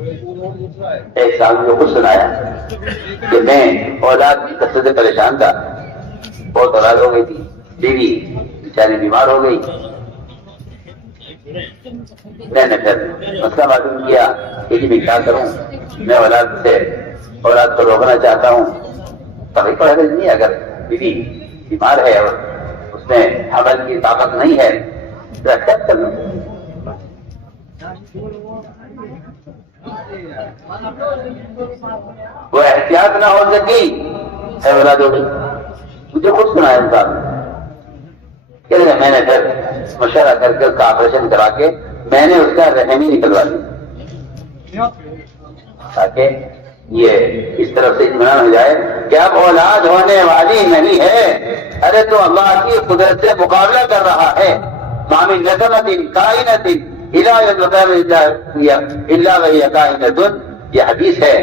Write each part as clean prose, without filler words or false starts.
ایک سال مجھے خود سنایا کہ میں اولاد کی کثرت سے پریشان تھا، بہت اولاد ہو گئی تھی، بیوی بیچاری بیمار ہو گئی، میں نے پھر مسئلہ معلوم کیا کہ میں کیا کروں، میں اولاد کو روکنا چاہتا ہوں، پڑھائی پڑھائی نہیں، اگر بیوی بیمار ہے اور اس میں حمل کی طاقت نہیں ہے تو ایکسپٹ کر لوں۔ وہ احتیاط نہ ہو سکی ہے اولاد ہو گئی، مجھے خود سنا انسان کہ میں نے پھر مشورہ کر کے اس کا آپریشن کرا کے میں نے اس کا رحم ہی نکلوا لیا تاکہ یہ اس طرف سے اطمینان ہو جائے کہ اب اولاد ہونے والی نہیں ہے، ارے تو اللہ کی قدرت سے مقابلہ کر رہا ہے۔ مامی نسمت کائنت الا وہی کائنۃ، یہ حدیث ہے۔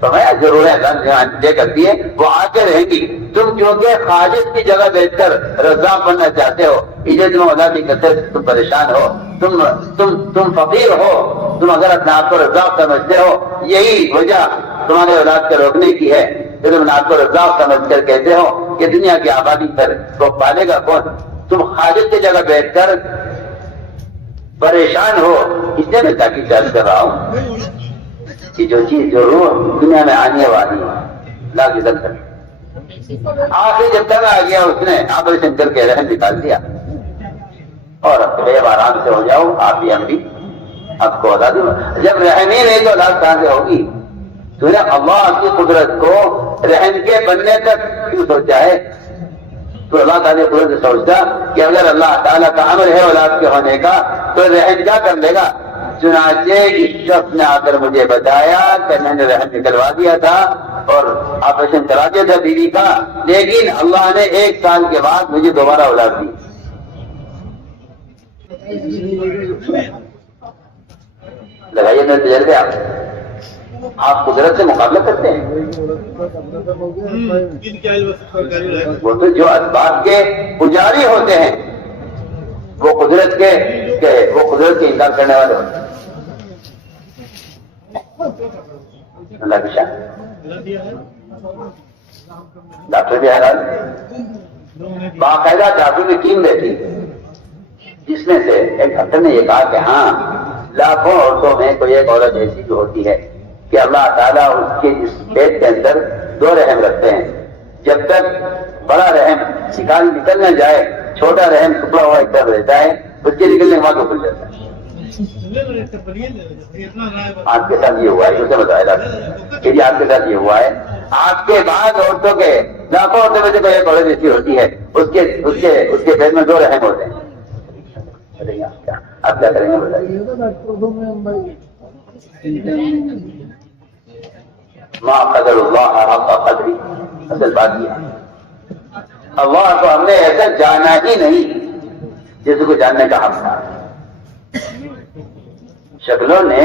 فرمایا ضرور ہے کرتی ہے وہ آتے رہیں گی، تم کیونکہ خالص کی جگہ بیٹھ کر رزاق بننا چاہتے ہو، اسے تم اولاد کی کثرت سے تم پریشان ہو، تم فقیر ہو، تم اگر اپنے آپ کو رزاق سمجھتے ہو، یہی وجہ تمہارے اولاد کو روکنے کی ہے کہ تم آپ کو رزاق سمجھ کر کہتے ہو کہ دنیا کی آبادی پر وہ پالے گا کون؟ تم خالص کی جگہ بیٹھ کر پریشان ہو، اس لیے میں تاکید درج کر رہا ہوں کہ جو چیز جو روح دنیا میں آنے والی لا کی دل کر آخری جب تک آ گیا اس نے آپریشن کر کے رحم نکال دیا اور اب تو آرام سے ہو جاؤ، آپ بھی ہم بھی آپ کو اولاد جب رحم ہی نہیں تو اولاد کہاں سے ہوگی؟ تو نے اللہ کی قدرت کو رحم کے بننے تک کیوں سوچا ہے؟ تو اللہ تعالیٰ نے قدرت سوچتا کہ اگر اللہ تعالیٰ کا امر ہے اولاد کے ہونے کا تو رحم کیا کر لے گا؟ چنانچہ اس شخص نے آ کر مجھے بتایا کہ میں نے رحم نکلوا دیا تھا اور آپریشن کرا دیا تھا بیوی کا، لیکن اللہ نے 1 سال کے بعد مجھے دوبارہ اولاد دی۔ لگائیے میرے تجربے آپ قدرت سے مقابلہ کرتے ہیں، وہ تو جو اسباب کے پجاری ہوتے ہیں وہ قدرت کے انکار کرنے والے ہوتے ہیں۔ اللہ کی شان، ڈاکٹر بھی حیران، باقاعدہ ڈاکٹر کی ٹیم رہتی جس میں سے ایک ڈاکٹر نے یہ کہا کہ ہاں لاکھوں عورتوں میں کوئی ایک عورت ایسی جو ہوتی ہے کہ اللہ تعالیٰ اس کے اس پیٹ کے اندر 2 رحم رکھتے ہیں، جب تک بڑا رحم نکل نہ جائے چھوٹا رحم ٹکڑا ہوا ایک طرف رہتا ہے، اس کے نکلنے کے بعد وہ کھل جاتا ہے۔ آپ کے ساتھ یہ ہوا ہے، اسے بتایا کہ جی آپ کے ساتھ یہ ہوا ہے، آپ کے بعد عورتوں کے لاکھوں عورتوں میں سے کوئی ایک عورت ایسی ہوتی ہے اس کے پیٹ میں 2 رحم ہوتے ہیں۔ آپ کیا کریں گے بتائیے؟ ما قدر اللہ حق قدری، اصل بات یہ اللہ کو ہم نے ایسا جانا ہی نہیں جس کو جاننے کا حق تھا۔ شکلوں نے،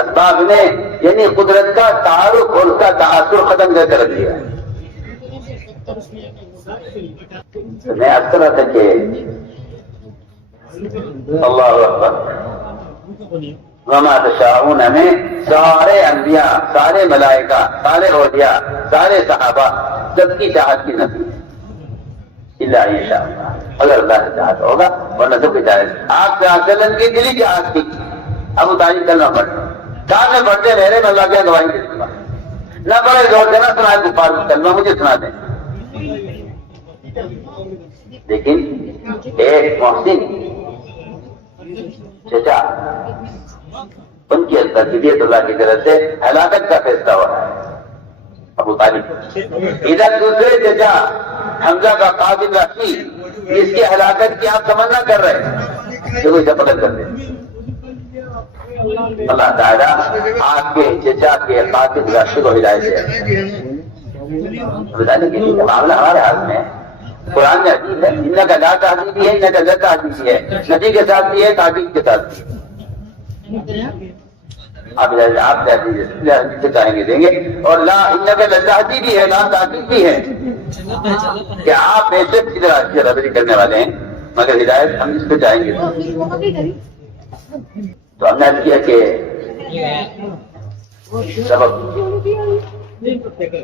اسباب نے، یعنی قدرت کا تعارف اور اس کا تاثر ختم کر کے رکھ دیا۔ میں عرض کر رہا تھا کہ اللہ اکبر، وما تشاءون میں سارے انبیاء، سارے ملائکہ، سارے اولیاء، سارے صحابہ سب کی چاہت کی نفی الا یشاء اللہ، اگر اللہ سے چاہت ہوگا ورنہ سب کی چاہت۔ آپ سے آسلن کی دلی چاہت کی ابو طالب کرنا پڑتا، کہاں میں پڑھتے رہے میں اللہ کے گواہی دے دوں نہ پڑھے زور سے نہ سنا کفار کلمہ مجھے سنا دیں۔ لیکن ایک محسن چچا، ان کی طبیعت اللہ کی طرف سے ہلاکت کا فیصلہ ہو رہا ہے، ابو طالب۔ ادھر دوسرے چچا حمزہ کا قاتل راشی، اس کی ہلاکت کی آپ تمنا کر رہے ہیں کہ وہ اسے قتل کر دیں۔ اللہ تعالیٰ آپ کے چچا کے قاتل راشی کو ہدایت دے۔ بتانے کے لیے معاملہ ہمارے ہاتھ میں قرآن میں عجیب ہے، ان کا لا تحدیدی ہے، ان کا لا تحدیدی ہے، نبی کے ساتھ بھی ہے، تعدیل کے ساتھ بھی ہے۔ آپ سے چاہیں گے دیں گے، اور لا ان کا لا تحدیدی ہے، لا تعدیل بھی ہے کہ آپ ایسے کی طرح ربری کرنے والے ہیں، مگر ہدایت ہم اس کو چاہیں گے۔ تو ہم نے کیا کہ سبب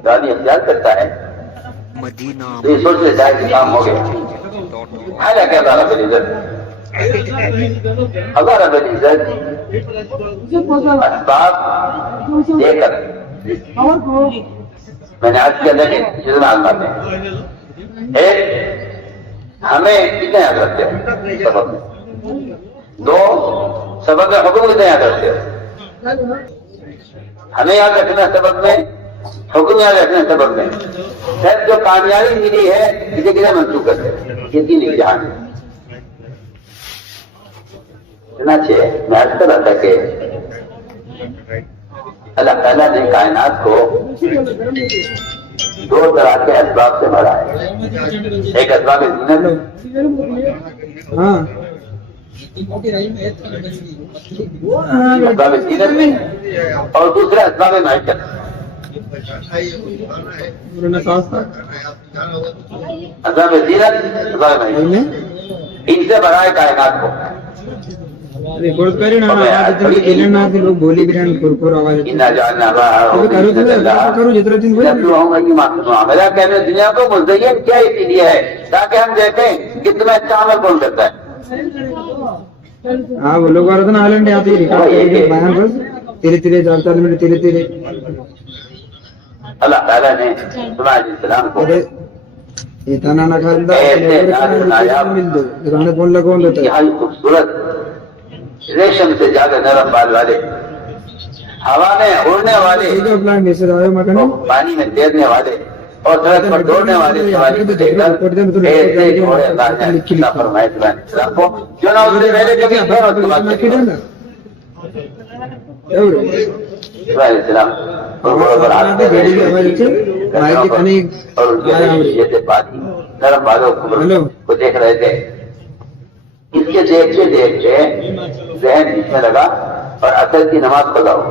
گالی اختیار کرتا ہے تو یہ سوچ لیتا ہے کہ کام ہو گیا. حالانکہ اللہ رب العزت اسباب دے کر میں نے آج کے اندر چیزیں آزماتے ہیں. ایک ہمیں کتنے یاد رکھتے ہیں سبب میں, دو سبب میں حکم کتنے یاد رکھتے ہیں, ہمیں یاد رکھنا سبب میں, حکم یاد رکھنا سبب میں. پھر جو کامیابی ملی ہے اسے کتنے منسوخ کرتے ہیں, یہ تین امتحان ہے. چنانچہ میں عرض کر رہا تھا کہ اللہ تعالیٰ نے کائنات کو دو طرح کے اسباب سے بھرا ہے. ایک اسباب زینت, اسباب زینت اور دوسرا اسباب معیشت. اسباب زینت, اسباب معیشت, ان سے بھرا ہے کائنات کو. لوگ بولی بھی دنیا کو مزین کیا اسی لیے ہے تاکہ ہم دیکھیں کہ تمہیں اچھا عمل کون کرتا ہے. ہاں وہ لوگ نا آلینڈ یہاں سے تیرے تیرے چلتا تیرے تیرے اللہ تعالیٰ نے صلی السلام کو خوبصورت ریشم سے زیادہ نرم بال والے, ہوا میں اڑنے والے, پانی میں تیرنے والے اور سڑک پر دوڑنے والے فرمائے کو جو نہ اس سے پہلے کبھی السلام نرم بالوں کو دیکھ رہے تھے. اس کے دیکھتے دیکھتے ذہن اس میں لگا اور اثر کی نماز قضا ہو گئی.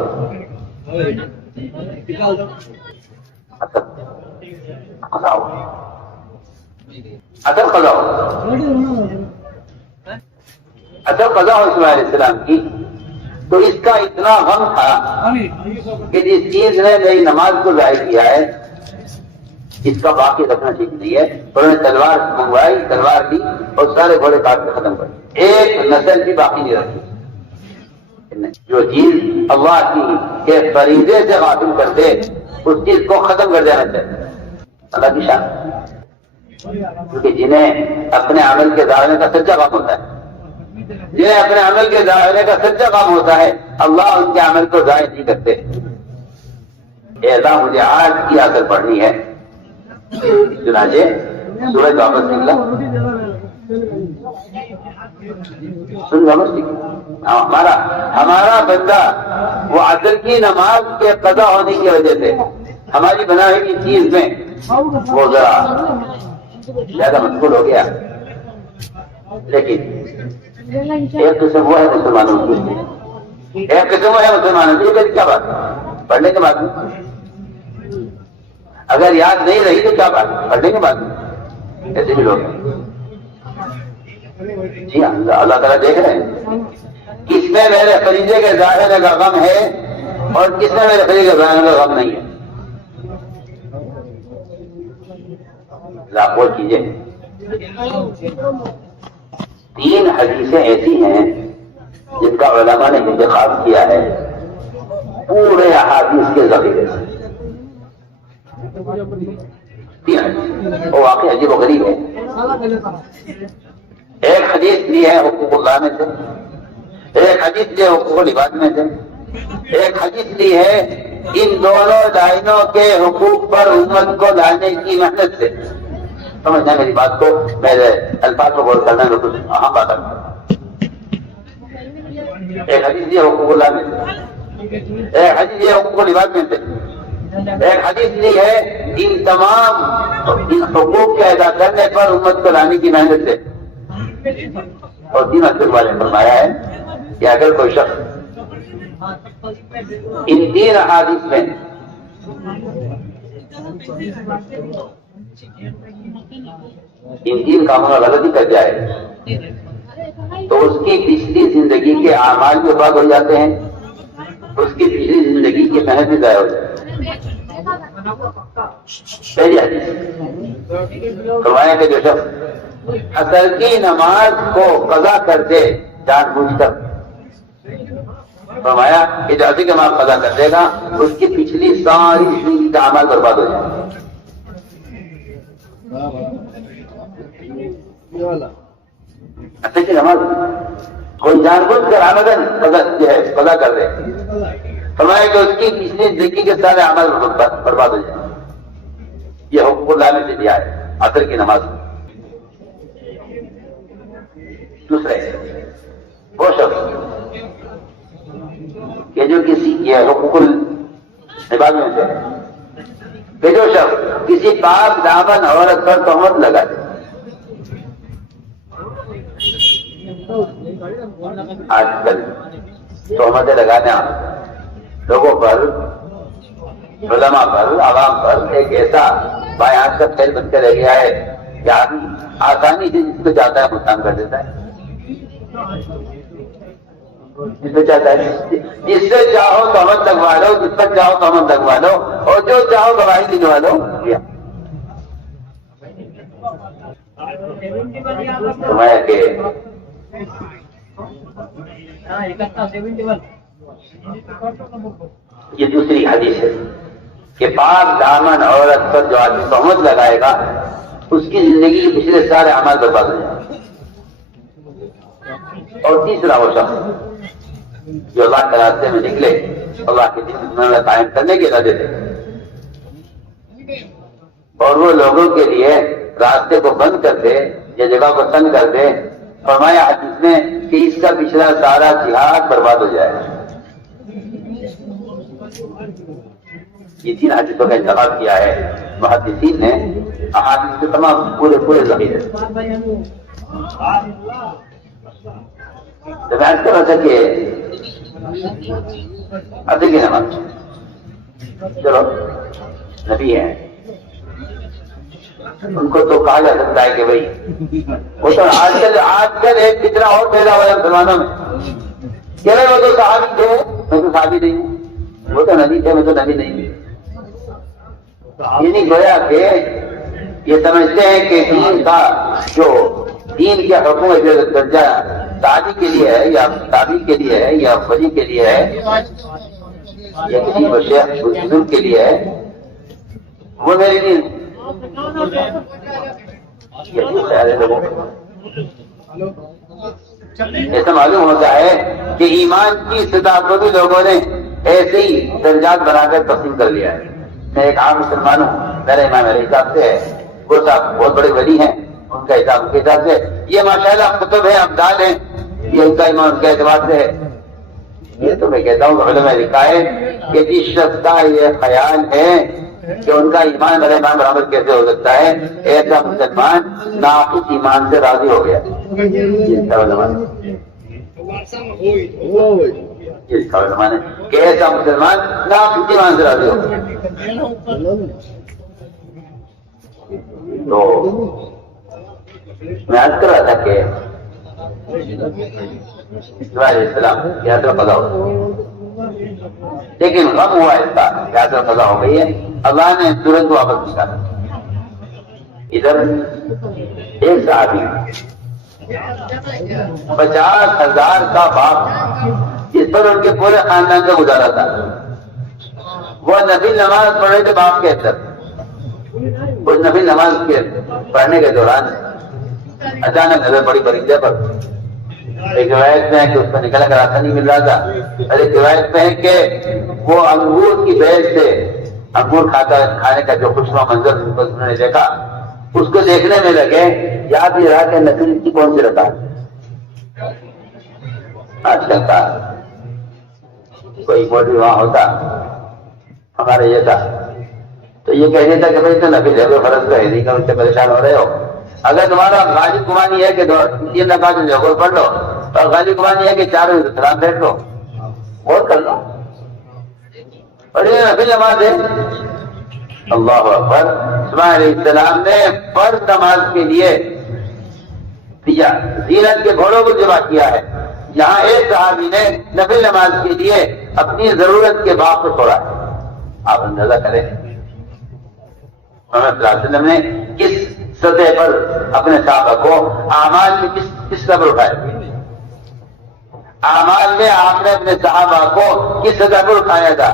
اثر قضا ہو اسماعیل علیہ السلام کی. تو اس کا اتنا غم تھا کہ جس چیز نے میری نماز کو ضائع کیا ہے اس کا باقی رکھنا ٹھیک نہیں ہے. انہوں نے تلوار منگوائی, تلوار دی اور سارے گھوڑے کاٹ کے ختم کر دی. ایک نسل بھی باقی نہیں رکھی. جو چیز اللہ کی کے فریضے سے غافل کر دے اس چیز کو ختم کر دینا چاہیے. اللہ کی شان, کیونکہ جنہیں اپنے عمل کے ظاہرنے کا سچا کام ہوتا ہے, جنہیں اپنے عمل کے ظاہرنے کا سچا کام ہوتا ہے, اللہ ان کے عمل کو ضائع نہیں کرتے. اے اللہ مجھے آج کی اثر پڑھنی ہے. چنانچہ سورج واپس نکلا, ہمارا بندہ وہ عصر کی نماز کے قضا ہونے کی وجہ سے ہماری بنائی کی چیز میں وہ ذرا زیادہ مشغول ہو گیا. لیکن ایک قسم وہ ہے مسلمانوں کی, ایک قسم وہ ہے مسلمانوں کی. کیا بات پڑھنے کے بعد اگر یاد نہیں رہی تو کیا بات پڑھنے کے بعد ایسے بھی لوگ ہیں. جی ہاں, اللہ تعالیٰ دیکھ رہے ہیں کس میں میرے فریضے کے ظاہر کا غم ہے اور کس میں میرے فریضے کے ظاہر کا غم نہیں ہے. لاپور کیجیے. 3 حدیثیں ایسی ہیں جن کا علماء نے انتخاب کیا ہے پورے احادیث کے ذخیرے سے. 3 وہ واقعی عجیب و غریب ہے. ایک حدیث لی ہے حقوق اللہ میں سے, ایک حدیث لی ہے حقوق العباد میں سے, ایک حدیث لی ہے ان دونوں لائنوں کے حقوق پر امت کو لانے کی محنت سے. سمجھنا میری بات کو, میرے الفاظ کو غور کرنا بالکل اہم بات ہے. ایک حدیث لی ہے حقوق اللہ میں سے, ایک حدیث لی ہے حقوق العباد میں سے, ایک حدیث لی ہے ان تمام ان حقوق کے ادا کرنے پر امت کو لانے کی محنت سے. اور 3 اصل والے فرمایا ہے کہ اگر کوئی شخص ان 3 احادیث میں ان 3 کاموں میں غلطی کر جائے تو اس کی پچھلی زندگی کے اعمال بھی بعد ہو جاتے ہیں, اس کی پچھلی زندگی کے کی محنت بھی ضائع ہو جائے. پہلی حدیث فرمایا کہ جو شخص اثر کی نماز کو قضا کر دے جان بوجھ کر، فرمایا کہ جو اثر کی نماز قضا کر دے گا اس کی پچھلی ساری زندگی کا اعمال برباد ہو جائے. اثر کی نماز کوئی جان بوجھ کر آمدن قضا کر دے، فرمایا کہ اس کی پچھلی زندگی کے سارے اعمال برباد ہو جائے. یہ حکم اللہ نے دیا ہے اثر کی نماز. دوسرے وہ شخص کہ جو کسی یہ حقوق العباد میں سے کہ جو شخص کسی پاک دامن عورت پر تہمت لگا دے. آج کل تہمتیں لگانا لوگوں پر، علماء پر، عوام پر ایک ایسا بیان کا کھیل بن کے رہ گیا ہے کہ آدمی آسانی سے جس کو چاہتا ہے مسلمان کر دیتا ہے. جس سے چاہتا ہے جس سے چاہو تہمت لگوا لو، جس پر چاہو تہمت لگوا لو، اور جو چاہو گواہی دلوا لو. فرمایا کہ یہ دوسری حدیث ہے کہ پاک دامن عورت پر جو آدمی تہمت لگائے گا اس کی زندگی کے پچھلے سارے اعمال برباد ہو جائیں. اور تیسرا وہ شخص جو اللہ کے راستے میں نکلے، اللہ کے دین میں قائم کرنے کے ارادے سے، اور وہ لوگوں کے لیے راستے کو بند کر دے یا جگہ کو تنگ کر دے. فرمایا حدیث میں کہ اس کا پچھلا سارا جہاد برباد ہو جائے. یہ تین حدیثوں کا انتخاب کیا ہے محدثین نے احادیث کے تمام پورے ذخیرے. تو میں کر رہا تھا کہ اثر کی نماز چلو نبی ہیں، ان کو تو کہا جا سکتا ہے کہ بھائی وہ تو آج کل ایک فتنہ اور پیدا ہوا ہے مسلمانوں میں کہ وہ تو صحابی تھے، میں تو صحابی نہیں ہوں، وہ تو نبی تھے، میں تو نبی نہیں ہوں. یہ نہیں گویا کہ یہ سمجھتے ہیں کہ دین کا جو دین کے حکم درجہ تابی کے لیے ہے یا تابی کے لیے ہے یا ولی کے لیے ہے یا کسی شیخ بزرگ کے لیے ہے، وہ میرے لیے ایسا معلوم ہوتا ہے کہ ایمان کی سطح کو بھی لوگوں نے ایسے ہی درجات بنا کر تقسیم کر لیا ہے. میں ایک عام مسلمان ہوں، میرا ایمان میرے حساب سے ہے، وہ صاحب بہت بڑے ولی ہیں، ان کا حساب کے حساب سے، یہ ماشاءاللہ کتب ہے، ابدال ہیں، یہ ان کا ایمان کے اعتبار سے ہے. یہ تو میں کہتا ہوں علماء لکھا ہے کہ جس شخص کا یہ خیال ہے کہ ان کا ایمان میرا ایمان برابر کیسے ہو سکتا ہے، ایسا مسلمان ناقص ایمان سے راضی ہو گیا. کہ ایسا مسلمان ناقص ایمان سے راضی ہو گیا. تو میں عرض کر رہا تھا کہ علیہ السلام یاترا قضا ہو، لیکن غم ہوا اس کا، یاترا قضا ہو گئی ہے، اللہ نے ترنت واپس نکالا. ادھر ایک صحابی 50,000 کا باپ جس پر ان کے پورے خاندان کا گزارا تھا، وہ نفل نماز پڑھ رہے تھے باپ کے اندر. اس نفل نماز کے پڑھنے کے دوران اچانک نظر پڑی پرندے پر. ایک روایت میں ہے کہ اس کو نکلنے کا راستہ نہیں مل رہا تھا، اور ایک روایت میں ہے کہ وہ انگور کی بیل سے انگور کھانے کا جو خوشنما منظر انہوں نے دیکھا، اس کو دیکھنے میں لگے. یاد یہ رہا کہ نفل کی کون سی رکعت آج کل کا کوئی مولوی وہاں ہوتا ہمارے یہ تھا تو یہ کہہ دیتا کہ بھائی تو نفل ہے، کوئی فرض تو ہے نہیں کہ ان سے پریشان ہو رہے ہو. اگر تمہارا غالب گمانی ہے کہ 3 رکعت ضرور پڑھ لو، اور غالب گمانی ہے کہ 4 سلام بیٹھ لو، اور کر لو، اور یہ نفل نماز ہے. اللہ اکبر. اسماعیل علیہ السلام نے فرض نماز کے لیے زینت کے گھوڑوں کو ذبح کیا ہے. یہاں ایک صحابی نے نفل نماز کے لیے اپنی ضرورت کے باپ کو چھوڑا ہے. آپ اندازہ کریں محمد صلی اللہ علیہ وسلم نے کس سطح پر اپنے صحابہ کو اعمال میں کس قدر اٹھایا. اعمال میں آپ نے اپنے صحابہ کو کس سطح پر اٹھایا تھا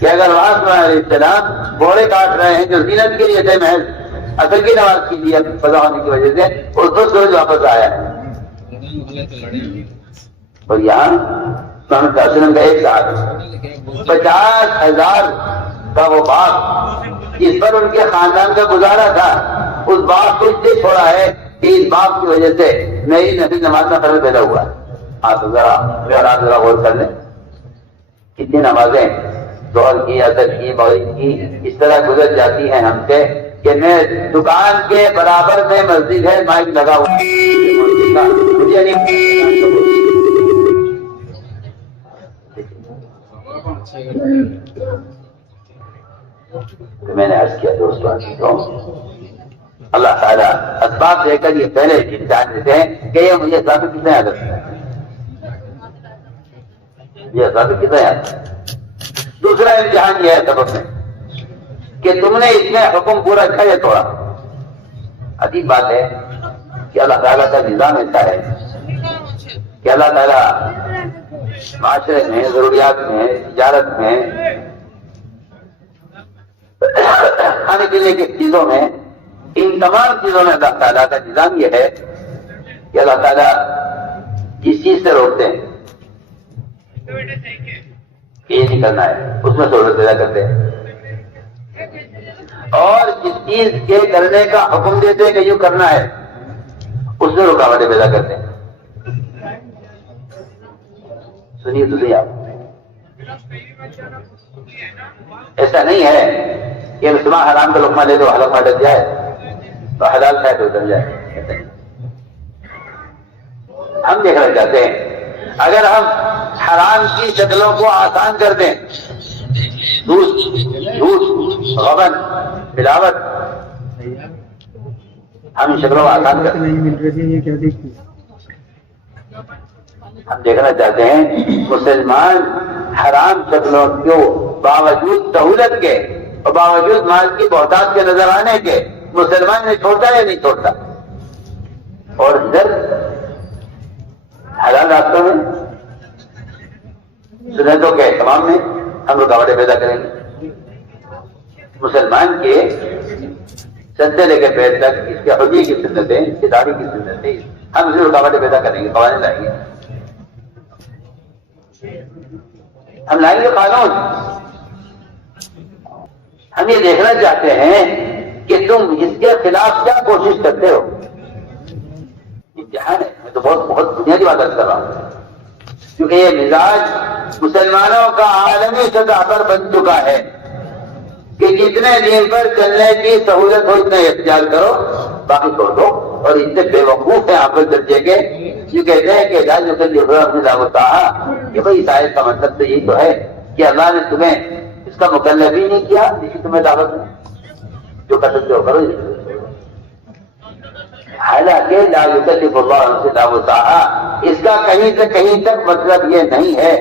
کہ اگر وہاں علیہ السلام گھوڑے کاٹ رہے ہیں جو زینت کے لیے تھے محض اصل کی نماز کے لیے فضا ہونے کی وجہ سے اور 2 سورج واپس آیا ہے. اور یہاں محمد صلی اللہ علیہ وسلم کا ایک صحابی 50,000 کا وہ باغ جس پر ان کے خاندان کا گزارا تھا اس باغ کو اس لیے چھوڑا ہے کہ اس باغ کی وجہ سے نئی نبی نماز میں خلل پیدا ہوا. آپ ذرا غور کر لیں کتنی نمازیں ظہر کی عصر کی مغرب کی اس طرح گزر جاتی ہیں ہم سے کہ میں دکان کے برابر میں مسجد ہے مائک لگا ہوا میں نے عرض کیا دوستوں اللہ تعالیٰ اسباب دے کر یہ پہلے امتحان دیتے ہیں کہ یہ مجھے ثابت کتنا یاد رکھتا ہے. یہ ثابت کتنا یاد. دوسرا امتحان یہ ہے سبب میں کہ تم نے اس میں حکم پورا کیا یا توڑا. عجیب بات ہے کہ اللہ تعالیٰ کا نظام ایسا ہے کہ اللہ تعالیٰ معاشرے میں ضروریات میں تجارت میں کھانے پینے کی چیزوں میں ان تمام چیزوں میں اللہ تعالیٰ کا نظام یہ ہے کہ اللہ تعالیٰ جس چیز سے روکتے ہیں یہ نہیں کرنا ہے اس میں سہولت پیدا کرتے ہیں اور جس چیز کے کرنے کا حکم دیتے ہیں کہ یوں کرنا ہے اس میں رکاوٹیں پیدا کرتے ہیں. سنیے تو صحیح آپ ایسا نہیں ہے کہ مسلمان حرام کا لقمہ لے دو حلق میں ڈل جائے تو حلال کھائے تو ڈل جائے. ہم دیکھنا چاہتے ہیں اگر ہم حرام کی شکلوں کو آسان کر دیں دودھ غبن ملاوٹ ہم ان شکلوں کو آسان کر دیں. ہم دیکھنا چاہتے ہیں مسلمان حرام شکلوں کو باوجود سہولت کے اور باوجود مال کی بہتات کے نظر آنے کے مسلمان نے چھوڑتا یا نہیں چھوڑتا. اور ادھر حلال راستوں میں سنتوں کے اہتمام میں ہم رکاوٹیں پیدا کریں گے. مسلمان کے سر سے لے کے پیر تک اس کے حجی کی سنتیں اس کی داڑھی کی سنتیں ہم اسے رکاوٹیں پیدا کریں گے. قوانین لائیں گے ہم لائیں گے قانون. ہم یہ دیکھنا چاہتے ہیں کہ تم اس کے خلاف کیا کوشش کرتے ہو. امتحان ہے. میں تو بہت بنیادی بات کر رہا ہوں کیونکہ یہ مزاج مسلمانوں کا عالمی سطح پر بن چکا ہے کہ جتنے دین پر چلنے کی سہولت ہو اتنا اختیار کرو باقی چھوڑ دو. اور اس سے بے وقوف ہیں آپ درجے کے جو کہتے ہیں کہ جاج کہ بھائی اس آیت کا مطلب تو یہی تو ہے کہ اللہ نے تمہیں اس کا مکلف ہی نہیں کیا جس کی تمہیں دعوت ہے جو کر سکتے ہو کرو. حالانکہ لا یکلف اللہ نفسا الا وسعها اس کا کہیں سے کہیں تک مطلب یہ نہیں ہے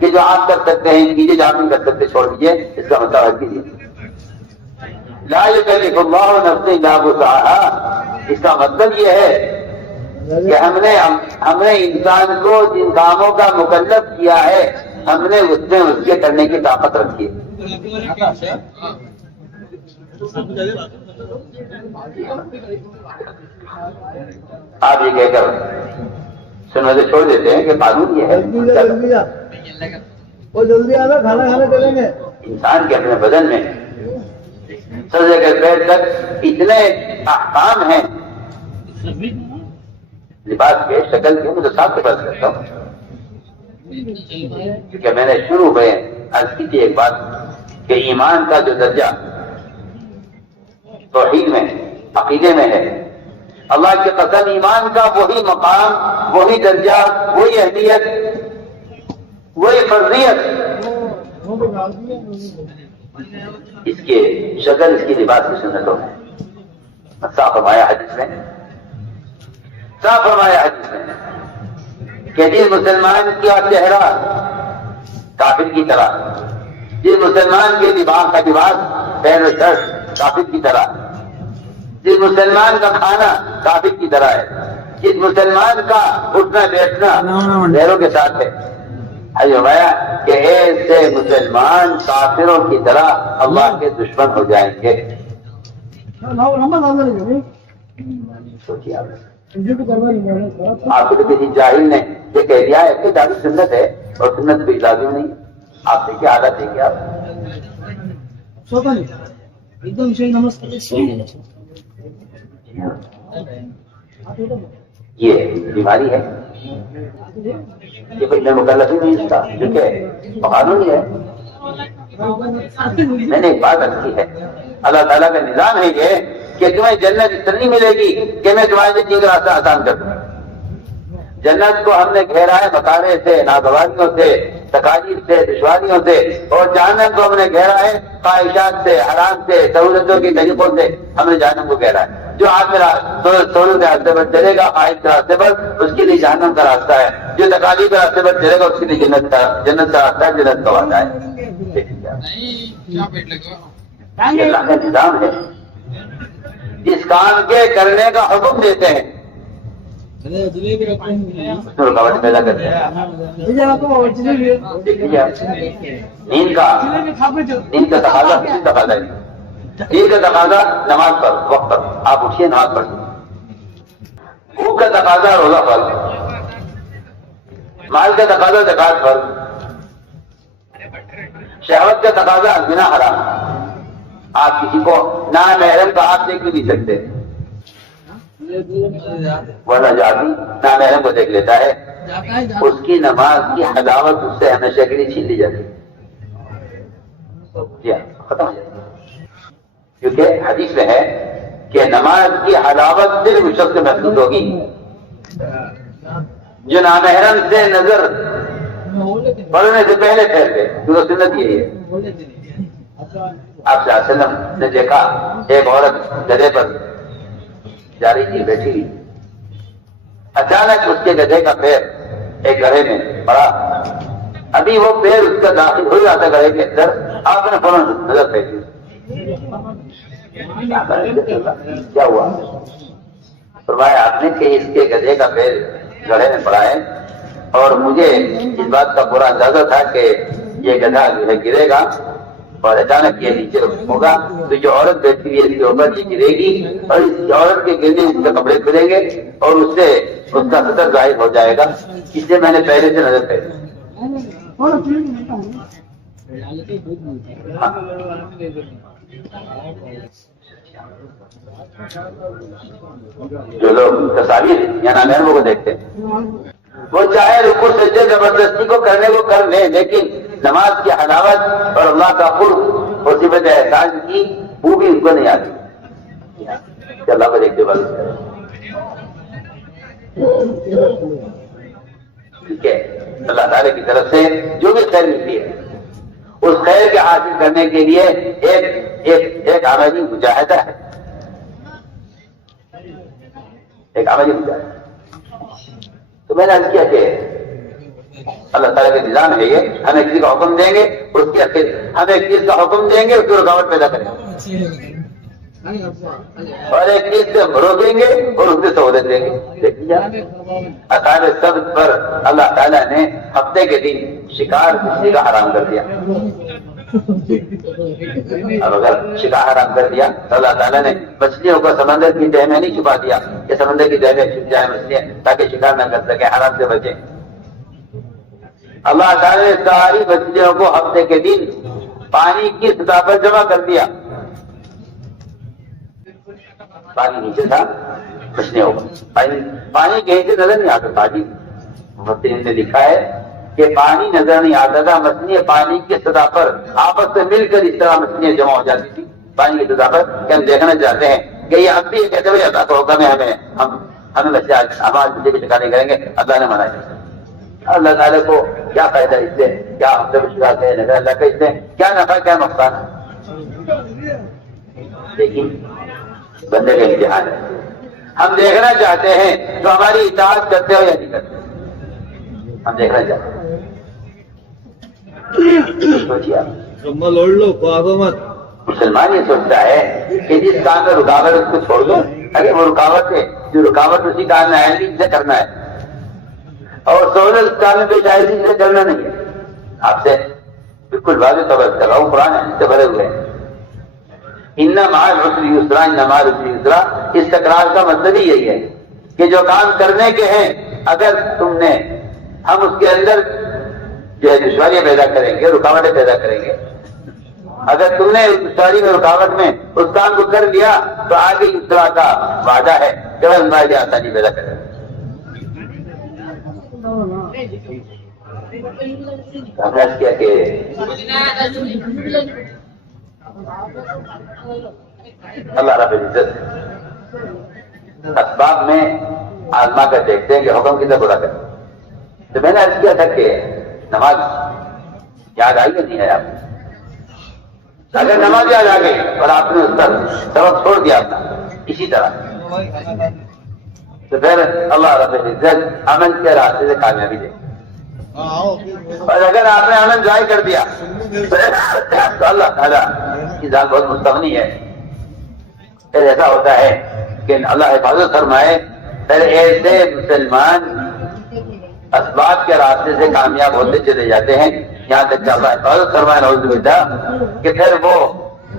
کہ جو آپ کر سکتے ہیں کیجیے جو آپ نہیں کر سکتے چھوڑ دیجیے. اس کا مطلب کیجیے لا یکلف اللہ نفسا الا وسعها اس کا مطلب یہ ہے کہ ہم نے انسان کو جن کاموں کا مکلف کیا ہے ہم نے اس میں اس کے کرنے کی طاقت رکھی ہے. آپ یہ کہہ کر سنتے چھوڑ دیتے ہیں کہ قانون یہ ہے جلدی آنا کھانا کھانے چلیں گے. انسان کے اپنے بدن میں سر سے کر پیر تک اتنے احکام ہیں لباس کے شکل کے. مجھے صاف سے بات کرتا ہوں کیونکہ میں نے شروع میں عرض کی تھی ایک بات کہ ایمان کا جو درجہ توحید میں عقیدے میں ہے اللہ کی قسم ایمان کا وہی مقام وہی درجہ وہی اہمیت وہی فرضیت اس کے شکل اس کی لباس کی سنتوں میں صاف فرمایا حدیث میں کہ جس مسلمان کا چہرہ کافر کی طرح، جس مسلمان کے دماغ کا لباس پیر و شرٹ کافر کی طرح، جس مسلمان کا کھانا کافر کی طرح ہے، جس مسلمان کا اٹھنا بیٹھنا غیروں کے ساتھ ہے، فرمایا کہ ایسے مسلمان کافروں کی طرح اللہ کے دشمن ہو جائیں گے۔ سوچیے آپ کو کسی جاہل نے یہ کہہ دیا ہے کہ دعوی سنت ہے اور سنت بھی لازم نہیں، آپ سے کیا عادت ہے کیا؟ یہ بیماری ہے کہ بھائی میں مکلف ہی نہیں اس کا، کیونکہ قانون ہی ہے۔ میں نے ایک بات رکھی ہے، اللہ تعالیٰ کا نظام ہے یہ کہ تمہیں جنت اس طرح نہیں ملے گی کہ میں تمہارے لیے چیز راستہ آسان کر دوں۔ جنت کو ہم نے گھیرا ہے مکارے سے، ناگواریوں سے، تکالیف سے، دشواریوں سے، اور جہنم کو ہم نے گھیرا ہے خواہشات سے، حرام سے، سہولتوں کے طریقوں سے ہم نے جہنم کو گھیرا ہے۔ جو آدمی سہولت کے راستے پر چلے گا، خواہش کے راستے پر، اس کے لیے جہنم کا راستہ ہے۔ جو تکالیف کے راستے پر چلے گا اس کے لیے جنت کا راستہ ہے، جنت کا وعدہ ہے۔ یہ اللہ کا نظام ہے، جس کام کے کرنے کا حکم دیتے ہیں اس میں رکاوٹ پیدا کرتے ہیں۔ نیند کا تقاضا ہے، نیند کا تقاضا نماز پر وقت پر آپ اٹھیے نماز پڑھیے، بھوک کا تقاضا روزہ پر، مال کا تقاضا زکات پر، شہوت کا تقاضا زنا حرام۔ آپ کسی کو نامحرم کا ہاتھ دیکھ بھی نہیں سکتے، ورنہ جاتی نامحرم کو دیکھ لیتا ہے، اس کی نماز کی حلاوت اس سے ہمیشہ کے لیے چھین لی جاتی ہے، ختم ہو جاتی ہے۔ کیونکہ حدیث میں ہے کہ نماز کی حلاوت صرف اس شخص سے محسوس ہوگی جو نامحرم سے نظر پڑھنے سے پہلے پھیر دے، کیونکہ سنت یہی ہے۔ آپ صلی اللہ علیہ وسلم نے دیکھا ایک عورت گدھے پر جا رہی تھی، بیٹھی ہوئی، اچانک اس کے گدھے کا پیر ایک گڑھے میں پڑا، ابھی وہ پیر اس کا داخل ہو جاتا گڑھے کے اندر، آپ نے فوراً نظر پھینکی، کیا ہوا؟ فرمایا آپ نے کہ اس کے گدھے کا پیر گڑھے میں پڑا ہے، اور مجھے اس بات کا پورا اندازہ تھا کہ یہ گدھا جو ہے گرے گا اور اچانک یہ نیچے ہوگا، تو جو عورت بیٹھی ہوئی ہے اس کے اوپر یہ گرے گی، اور اس عورت کے گرنے اس کے کپڑے کھلیں گے اور اس سے اس کا سطر ظاہر ہو جائے گا، اس لیے میں نے پہلے سے نظر پھیری۔ جو لوگ تصاویر یا نامحرموں کو دیکھتے ہیں وہ چاہے رکوع سجدے زبردستی کو کرنے کو کر لیں، لیکن نماز کی حلاوت اور اللہ کا قرب اور صفت احسان کی وہ بھی ان کو نہیں آتی کہ اللہ کو دیکھتے بس ٹھیک ہے۔ اللہ تعالیٰ کی طرف سے جو بھی خیر ملتی ہے اس خیر کے حاصل کرنے کے لیے ایک عملی مجاہدہ ہے، ایک عملی مجاہدہ۔ تو میں نے عرض کیا کہ اللہ تعالیٰ کا نظام ہے یہ، ہمیں کسی کا حکم دیں گے اس کے ہمیں ایک چیز کا حکم دیں گے اس کی رکاوٹ پیدا کریں گے، اور ایک چیز سے روکیں گے اور اس سے سہولت دیں گے۔ دیکھیے اصحاب السبت پر اللہ تعالیٰ نے ہفتے کے دن شکار کا حرام کر دیا۔ اب اگر شکار حرام کر دیا تو اللہ تعالیٰ نے مچھلیوں کو سمندر کی تہ میں نہیں چھپا دیا کہ سمندر کی تہ میں چھپ جائے مچھلیاں تاکہ شکار نہ کر سکے، حرام سے بچے۔ اللہ تعالیٰ نے ساری مچھلیوں کو ہفتے کے دن پانی کی سطح پر جمع کر دیا، پانی نیچے تھا، مچھلیوں کو پانی کہیں سے نظر نہیں آتا تھا جی، مفسرین نے لکھا ہے کہ پانی نظر نہیں آتا تھا، مچھلیاں پانی کی سطح پر آپس سے مل کر اس طرح مچھلیاں جمع ہو جاتی تھی پانی کی سطح پر کہ ہم دیکھنا چاہتے ہیں کہ یہ اب بھی کیسے ہو جاتا تو حکم ہے ہمیں بچے ہمارے بچے بھی شکار نہیں کریں گے، اللہ نے منع کیا۔ اللہ تعالیٰ کو کیا فائدہ اس سے، کیا ہم سے شکار کریں نظر اللہ کا اس سے کیا نفع کیا نقصان ہے؟ لیکن بندے کا امتحان ہے، ہم دیکھنا چاہتے ہیں تو ہماری اطاعت کرتے ہو یا نہیں کرتے، ہم دیکھنا چاہتے ہیں۔ سوچیے مسلمان یہ سوچتا ہے کہ جس کام میں رکاوٹ اس کو چھوڑ دو، اگر وہ رکاوٹ ہے جو رکاوٹ اسی کام میں آئے گی سے کرنا ہے، اور سہولت اس کام میں پیش آئے گی سے کرنا نہیں ہے. آپ سے بالکل واضح طور پر کر رہا ہوں، قرآن اس سے بھرے ہوئے ہیں. ان مع العسر یسرا، ان مع العسر یسرا. اس تکرار کا مطلب ہی یہی ہے کہ جو کام کرنے کے ہیں اگر تم نے، ہم اس کے اندر جو ہے دشواریاں پیدا کریں گے، رکاوٹیں پیدا کریں گے. اگر تم نے اس دشواری میں، رکاوٹ میں اس کام کو کر لیا تو آگے اس طرح کا وعدہ ہے کہ وہ ہمارے لیے آسانی پیدا کرے گا. ہم نے کیا کہ اللہ رب العزت اسباب میں آزما کر دیکھتے ہیں کہ حکم کتنا برا کرے. تو میں نے عرض کیا تھا کہ نماز یاد آئی نہیں ہے آپ، اگر نماز یاد آ گئی اور آپ نے اس پر سبق چھوڑ دیا اپنا اسی طرح، تو پھر اللہ رب العزت عمل کے راستے سے کامیابی دے. اور اگر آپ نے عمل ضائع کر دیا تو اللہ تعالیٰ کی ذات بہت مستغنی ہے. پھر ایسا ہوتا ہے کہ اللہ حفاظت فرمائے، پھر ایسے مسلمان اسباب کے راستے سے کامیاب ہوتے چلے جاتے ہیں یہاں تک کہ اللہ حفاظت فرمائے نعوذ باللہ کہ پھر وہ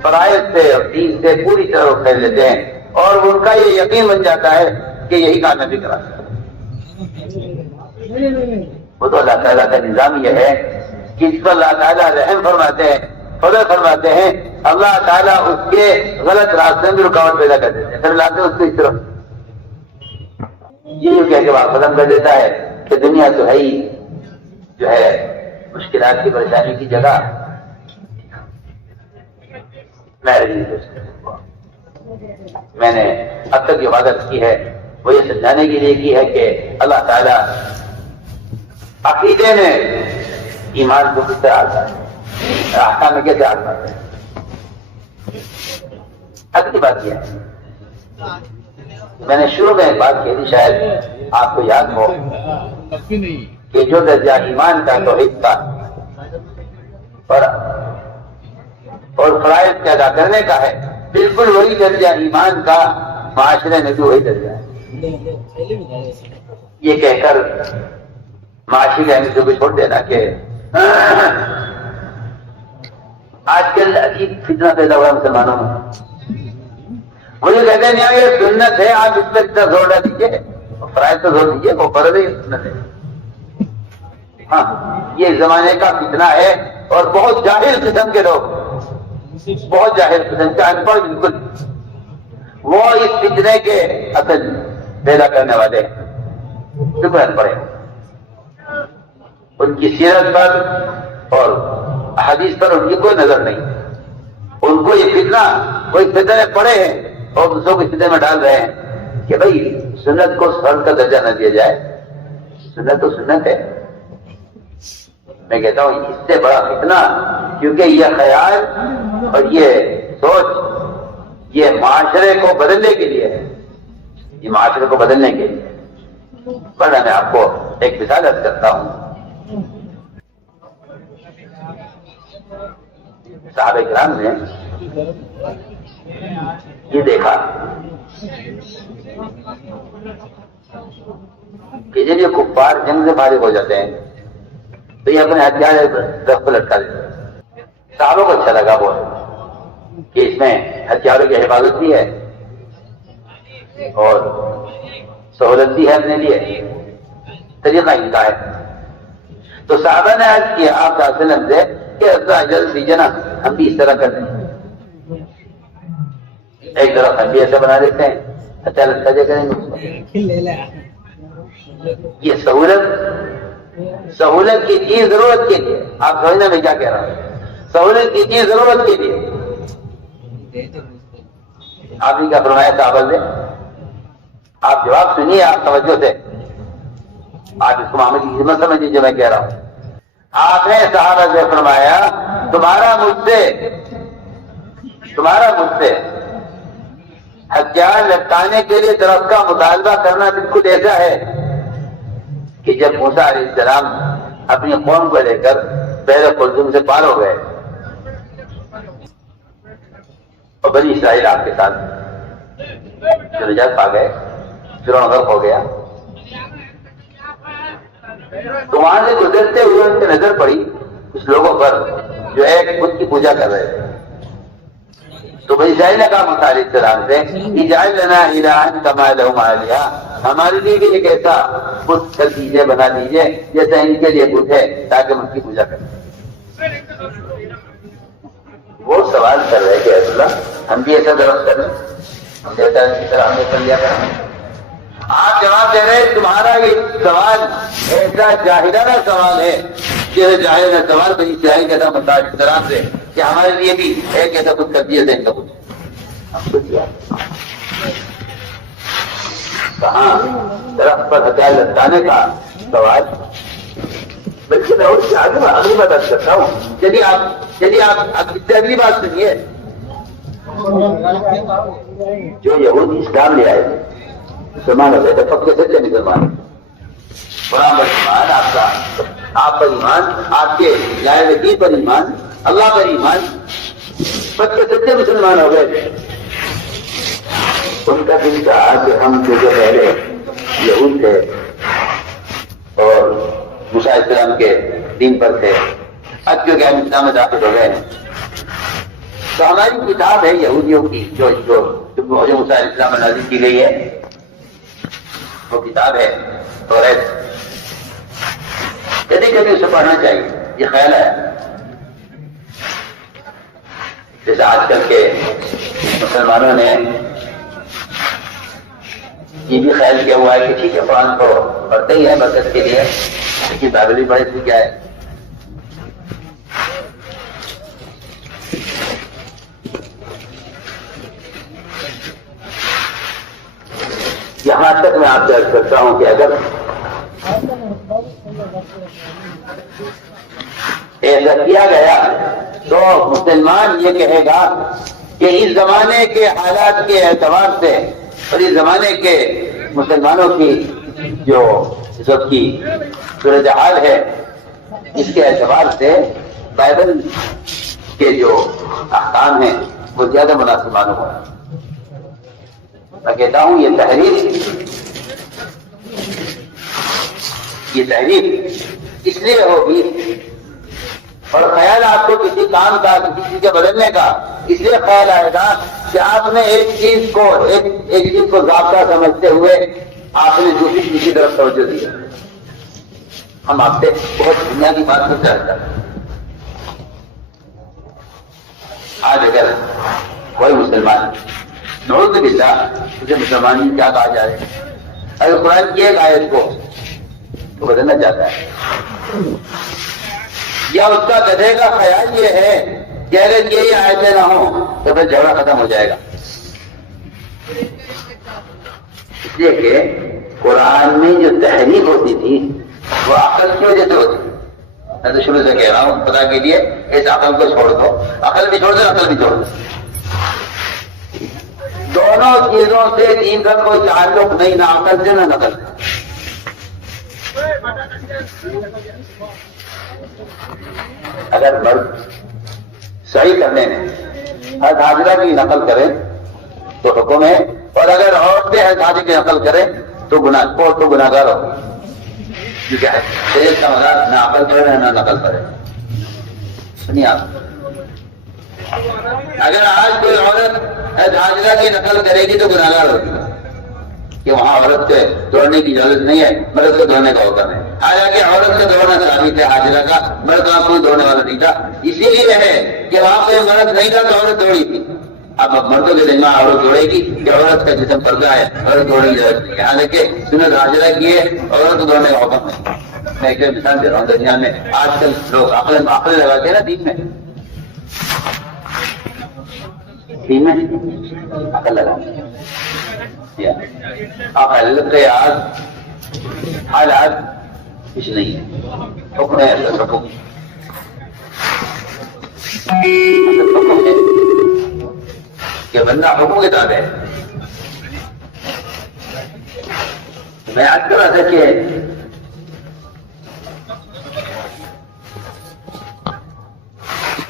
فرائض سے اور دین سے پوری طرح رخ پھیر لیتے ہیں، اور ان کا یہ یقین بن جاتا ہے کہ یہی کامیابی کا راستہ ہے. وہ تو اللہ تعالیٰ کا نظام یہ ہے کہ اس پر اللہ تعالیٰ رحم فرماتے ہیں، فضل فرماتے ہیں. اللہ تعالیٰ اس کے غلط راستے میں رکاوٹ پیدا کر دیتے ہیں، پھر لاتے اس کو اس طرح یہ کہہ کے بات ختم کر دیتا ہے کہ دنیا تو ہے ہی جو ہے مشکلات کی پریشانی کی جگہ. میں نے اب تک عبادت کی ہے وہ یہ سمجھانے کے لیے کی ہے کہ اللہ تعالیٰ عقیدے میں ایمان کو کس طرح آتا ہے، احکام میں کیسے آتا ہے. اگلی بات یہ ہے، میں نے شروع میں بات کی تھی، شاید آپ کو یاد ہو کہ جو درجہ ایمان کا، توحید کا اور فرائض کے ادا کرنے کا ہے، بالکل وہی درجہ ایمان کا معاشرے میں بھی وہی درجہ ہے. یہ کہہ کر معاشی رحمت کو چھوڑ دینا کہ آج کل عجیب فتنہ پیدا ہوا مسلمانوں میں. وہ یہ کہتے ہیں نہیں یہ سنت ہے، آپ اس پر اتنا زور نہ دیجیے، فرائض تو زور دیجیے، وہ فرض ہے، سنت ہے. ہاں یہ زمانے کا فتنہ ہے، اور بہت جاہل قسم کے لوگ، بہت جاہل قسم کے ان پڑھ بالکل، وہ اس فتنے کے اصل پیدا کرنے والے بالکل ان پڑھے. ان کی سیرت پر اور حدیث پر ان کی کوئی نظر نہیں. ان کو یہ فتنہ، کوئی فتنے پڑے ہیں اور دوسروں کو فتنے میں ڈال رہے ہیں کہ بھائی سنت کو فرض کا درجہ نہ دیا جائے. سنت تو سنت ہے. میں کہتا ہوں اس سے بڑا فتنہ، کیونکہ یہ خیال اور یہ سوچ یہ معاشرے کو بدلنے کے لیے ہے، یہ معاشرے کو بدلنے کے لیے. پر میں آپ کو ایک مثال عرض کرتا ہوں. صحابہ کرام نے یہ دیکھا کہ جب یہ کفار جنگ سے فارغ ہو جاتے ہیں تو یہ اپنے ہتھیار درخت کو لٹکا دیتے ہیں. صحابوں کو اچھا لگا بہت کہ اس میں ہتھیاروں کی حفاظت بھی ہے اور سہولت بھی ہے اپنے لیے، طریقہ ان کا ہے. تو صحابہ نے عرض کیا آپ صلی اللہ علیہ وسلم سے کہ اجازت دیجیے نا، ہم بھی اس طرح کر دیں. ایک طرف ہم بھی ایسا بنا دیتے ہیں، اچھا لگتا ہے کریں گے. یہ سہولت کی چیز ضرورت کے لیے، آپ سمجھنا میں کیا کہہ رہا ہوں، سہولت کی چیز ضرورت کے لیے. آپ نے کیا فرمایا صحابہ سے؟ آپ جواب سنیے آپ توجہ سے، آپ اس کو معاملے کی خدمت سمجھیے جو میں کہہ رہا ہوں. آپ نے صحابہ سے فرمایا تمہارا مجھ سے ہتھیار لٹکانے کے لیے درخت کا مطالبہ کرنا بالکل ایسا ہے کہ جب موسیٰ علیہ السلام اپنی قوم کو لے کر پہلے کلثوم سے پار ہو گئے اور بنی اسرائیل آپ کے ساتھ جو نجات پا گئے، فرعون غرق ہو گیا، تو وہاں سے گزرتے ہوئے ان کی نظر پڑی کچھ لوگوں پر جو ایک بت کی پوجا کر رہے تھے. تو بھائی اسرائیل نے کہا موسیٰ علیہ السلام سے اجعل لنا الہا کما لہم آلہہ، ہمارے لیے بھی ایک ایسا بت کر دیجیے، بنا دیجیے جیسا ان کے لیے بت ہے، تاکہ ہم ان کی پوجا کریں. وہ سوال کر رہے کہ اللہ ہم بھی ایسا درخت کریں، ہم جیسا اس کی طرح ہم نے کر لیا کریں. آپ جواب دے رہے تمہارا یہ سوال ایسا جاہلانہ سوال ہے کہ جاہلانہ سوال بنی اسرائیل کہتا موسیٰ علیہ السلام سے کہ ہمارے لیے بھی ایک ایسا کچھ کر دیا دیں کا کچھ کہاں درخت پر ہتھیار لٹکانے کا سوال. بلکہ میں اس سے اگلی بات کرتا ہوں. چلیے آپ اگلی بات سنیے. جو یہود اسلام لے آئے تھے مسلمان ہو گئے تھے، پکے سچے مسلمان، بڑا مسلمان آپ کا، آپ پر ایمان، آپ کے لائے دین پر ایمان، اللہ پر ایمان، پکے سچے مسلمان ہو گئے تھے. ان کا دل کہا کہ ہم جو پہلے یہود تھے اور موسیٰ علیہ السلام کے دین پر تھے، اب کیونکہ ہم اسلام میں داخل ہو گئے ہیں تو ہماری کتاب ہے یہودیوں کی جو موسیٰ علیہ السلام میں نازل کی گئی ہے، وہ کتاب ہے توریت. کبھی کبھی اسے پڑھنا چاہیے. یہ خیال ہے جیسے آج کل کے مسلمانوں نے یہ بھی خیال کیا ہوا ہے کہ ٹھیک ہے قرآن کو پڑھتے ہی ہیں برکت کے لیے، لیکن بائبل بھی پڑھے تو کیا ہے. یہاں تک میں آپ سے عرض کرتا ہوں کہ اگر ایسا کیا گیا تو مسلمان یہ کہے گا کہ اس زمانے کے حالات کے اعتبار سے اور اس زمانے کے مسلمانوں کی جو اس وقت کی صورتحال ہے اس کے اعتبار سے بائبل کے جو احکام ہیں وہ زیادہ مناسب معلوم ہو. میں کہتا ہوں یہ تحریف اس لیے ہوگی اور خیال آپ کو کسی کام کا کسی چیز کے بدلنے کا اس لیے خیال آئے گا کہ آپ نے ایک چیز کو ضابطہ سمجھتے ہوئے آپ نے دوسری چیز کی طرف توجہ دی. ہم آپ سے بہت دنیا کی بات کو چاہتا ہے. آج اگر کوئی مسلمان نعوذ باللہ اسے مسلمان کیا کہا جائے اگر قرآن کی ایک آیت کو تو بدلنا چاہتا ہے یا اس کا گدھے کا خیال یہ ہے کہ اگر یہی آیتیں نہ ہوں تو پھر جھگڑا ختم ہو جائے گا. اس لیے کہ قرآن میں جو تحریف ہوتی تھی وہ عقل کی وجہ سے ہوتی تھی. میں تو شروع سے کہہ رہا ہوں خدا کے لیے اس عقل کو چھوڑ دو، عقل بھی چھوڑ دو، عقل بھی چھوڑ دو. دونوں چیزوں سے دین کا کوئی تعلق نہیں، نہ عقل سے نہ نقل سے. اگر مرد صحیح کرنے میں حضرت حاجرہ کی نقل کریں تو حکم ہے، اور اگر عورتیں حضرت حاجرہ کی نقل کریں تو گناہگار ہو. کیا ہے شریعت کا مدار نہ عقل کرے نہ نقل کرے. سنیے آپ، اگر آج کوئی عورت حضرت حاجرہ کی نقل کرے گی تو گناہگار ہوگی کہ وہاں عورت کے دوڑنے کی اجازت نہیں ہے، مرد کو دوڑنے کا حکم ہے. حالانکہ عورت کا دوڑنا ثابت ہے حاجرہ کا، مرد وہاں کوئی دوڑنے والا نہیں تھا. اسی لیے ہے کہ وہاں کوئی مرد نہیں تھا تو عورت دوڑی تھی. اب مردوں کے دماغ عورت دوڑے گی کہ عورت کا جسم پردہ ہے، عورت دوڑنے کی اجازت نہیں ہے. حالانکہ سنت حاجرہ کی ہے، عورت کو دوڑنے کا حکم ہے. میں ایک مثال دے رہا ہوں. دنیا میں آج کل لوگ عقل لگاتے ہیں نا دین میں عقل لگاتے ہیں. آپ حالات کچھ نہیں ہے، حکم ہے حکم ہے کہ بندہ حکم کے تابع ہے. میں آج کل ایسا کہ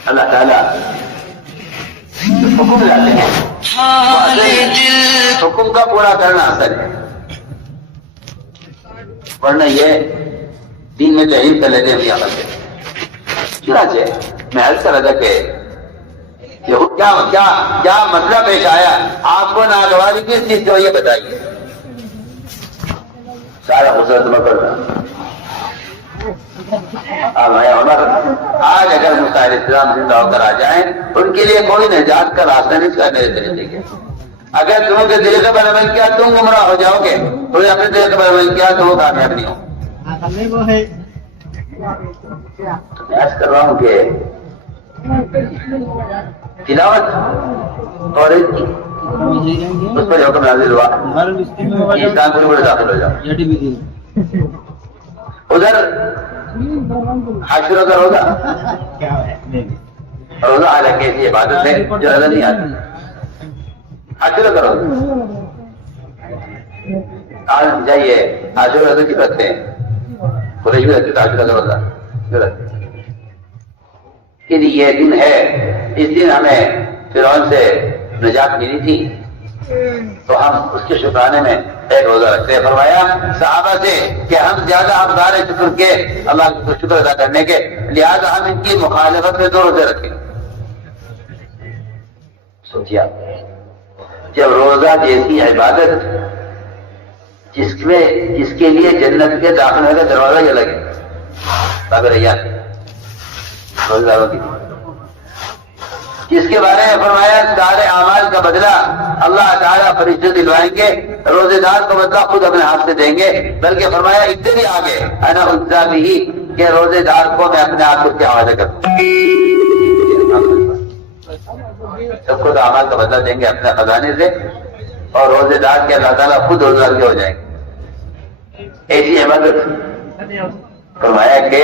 اللہ تعالیٰ حکم لاتے ہیں، حکم کا پورا کرنا اصل ہے، ورنہ یہ دین میں تحریر کر لیتے ہیں بھی عمل سے۔ چنانچہ میں عرض کر رہا تھا کہ کیا مسئلہ پیش آیا، آپ کو ناگواری کس چیز سے یہ بتائیے، سارا حسرت مکر تھا۔ عمر آج اگر مصطفیٰ اسلام زندہ ہو کر آ جائیں، ان کے لیے کوئی نجات کا راستہ نہیں کا میرے طریقے کے۔ اگر تم کے طریقے پر عمل کیا تم گمراہ ہو جاؤ گے، تو اپنے طریقے پر عمل کیا تو وہ کامیاب نہیں ہو۔ میں عرض کر رہا ہوں کہ تلاوت اور اس پر حکم نازل ہوا کہ اسلام کو داخل ہو جاؤ۔ ادھر عاشورہ کا روزہ حالانکہ ایسی عبادت ہے جو نظر نہیں آتی، عاشورہ کا روزہ آج ہم جائیے عاشورہ تو کیوں رکھتے ہیں، قریش بھی رکھتے تھے عاشورہ کا روزہ کیوں رکھتے ہیں کہ یہ دن ہے، اس دن ہمیں فرعون سے نجات ملی تھی تو ہم اس کے شکرانے میں ایک روزہ رکھتے ہیں۔ فرمایا صحابہ سے کہ ہم زیادہ حقدار ہیں شکر کے، اللہ کا شکر ادا کرنے کے، لہذا ہم ان کی مخالفت میں 2 روزے رکھیں۔ سوچیے آپ، جب روزہ جیسی عبادت جس کے لیے جنت کے داخل ہونے کا دروازہ یہ لگے روزہ داروں کی، جس کے بارے میں فرمایا سارے اعمال کا بدلہ اللہ تعالیٰ فرشتے دلوائیں گے، روزے دار کو بدلہ خود اپنے ہاتھ سے دیں گے، بلکہ فرمایا اتنے بھی آگے انا انزا بھی کہ روزے دار کو میں اپنے آپ کے حوالے کروں، سب کو اعمال کا بدلہ دیں گے اپنے خزانے سے، اور روزے دار کے اللہ تعالیٰ خود روزگار کے ہو جائیں گے۔ ایسی عبادت فرمایا کہ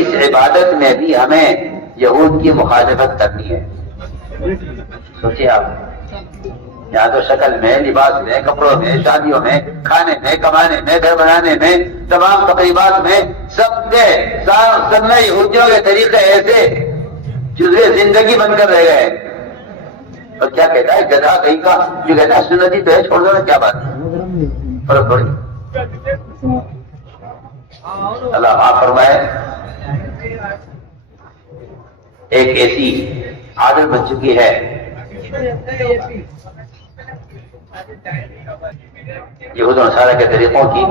اس عبادت میں بھی ہمیں یہود کی مخالفت کرنی ہے۔ سوچیے آپ، یہاں تو شکل میں، لباس میں، کپڑوں میں، شادیوں میں، کھانے میں، کمانے میں، گھر بنانے میں، تمام تقریبات میں سب میں یہودیوں کے طریقے ایسے جزوے زندگی بن کر رہ گئے۔ اور کیا کہتا ہے گدھا کہیں کا جو کہتا ہے سنتی تو ہے، چھوڑ دو نا، کیا بات ہے، فرق پڑی۔ اللہ معاف فرمائے، ایک ایسی عادت بن چکی ہے یہود و نصارہ کے طریقوں کی،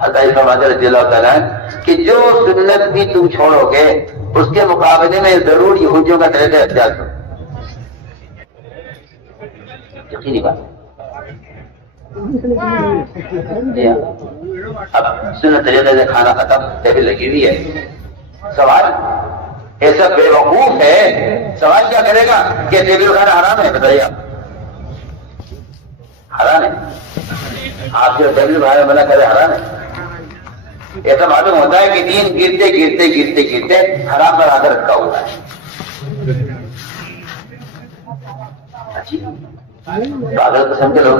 حضرت فرماتے رضی اللہ تعالیٰ کہ جو سنت بھی تم چھوڑو گے اس کے مقابلے میں ضرور یہودیوں کا طریقہ اختیار کرو۔ یقینی بات، اب سنت طریقے سے کھانا ختم، ٹیبل لگی ہوئی ہے، سوال ایسا بے وقوف ہے، سوال کیا کرے گا کہ ٹیبل کھانا حرام ہے؟ بتائیے آپ، حرام ہے؟ آپ جو ٹیبل کھانا منع کرے حرام ہے؟ ایسا معلوم ہوتا ہے کہ دین گرتے گرتے گرتے گرتے حرام پر آ کر رکھا ہوا ہے۔ پاگل قسم کے لوگ،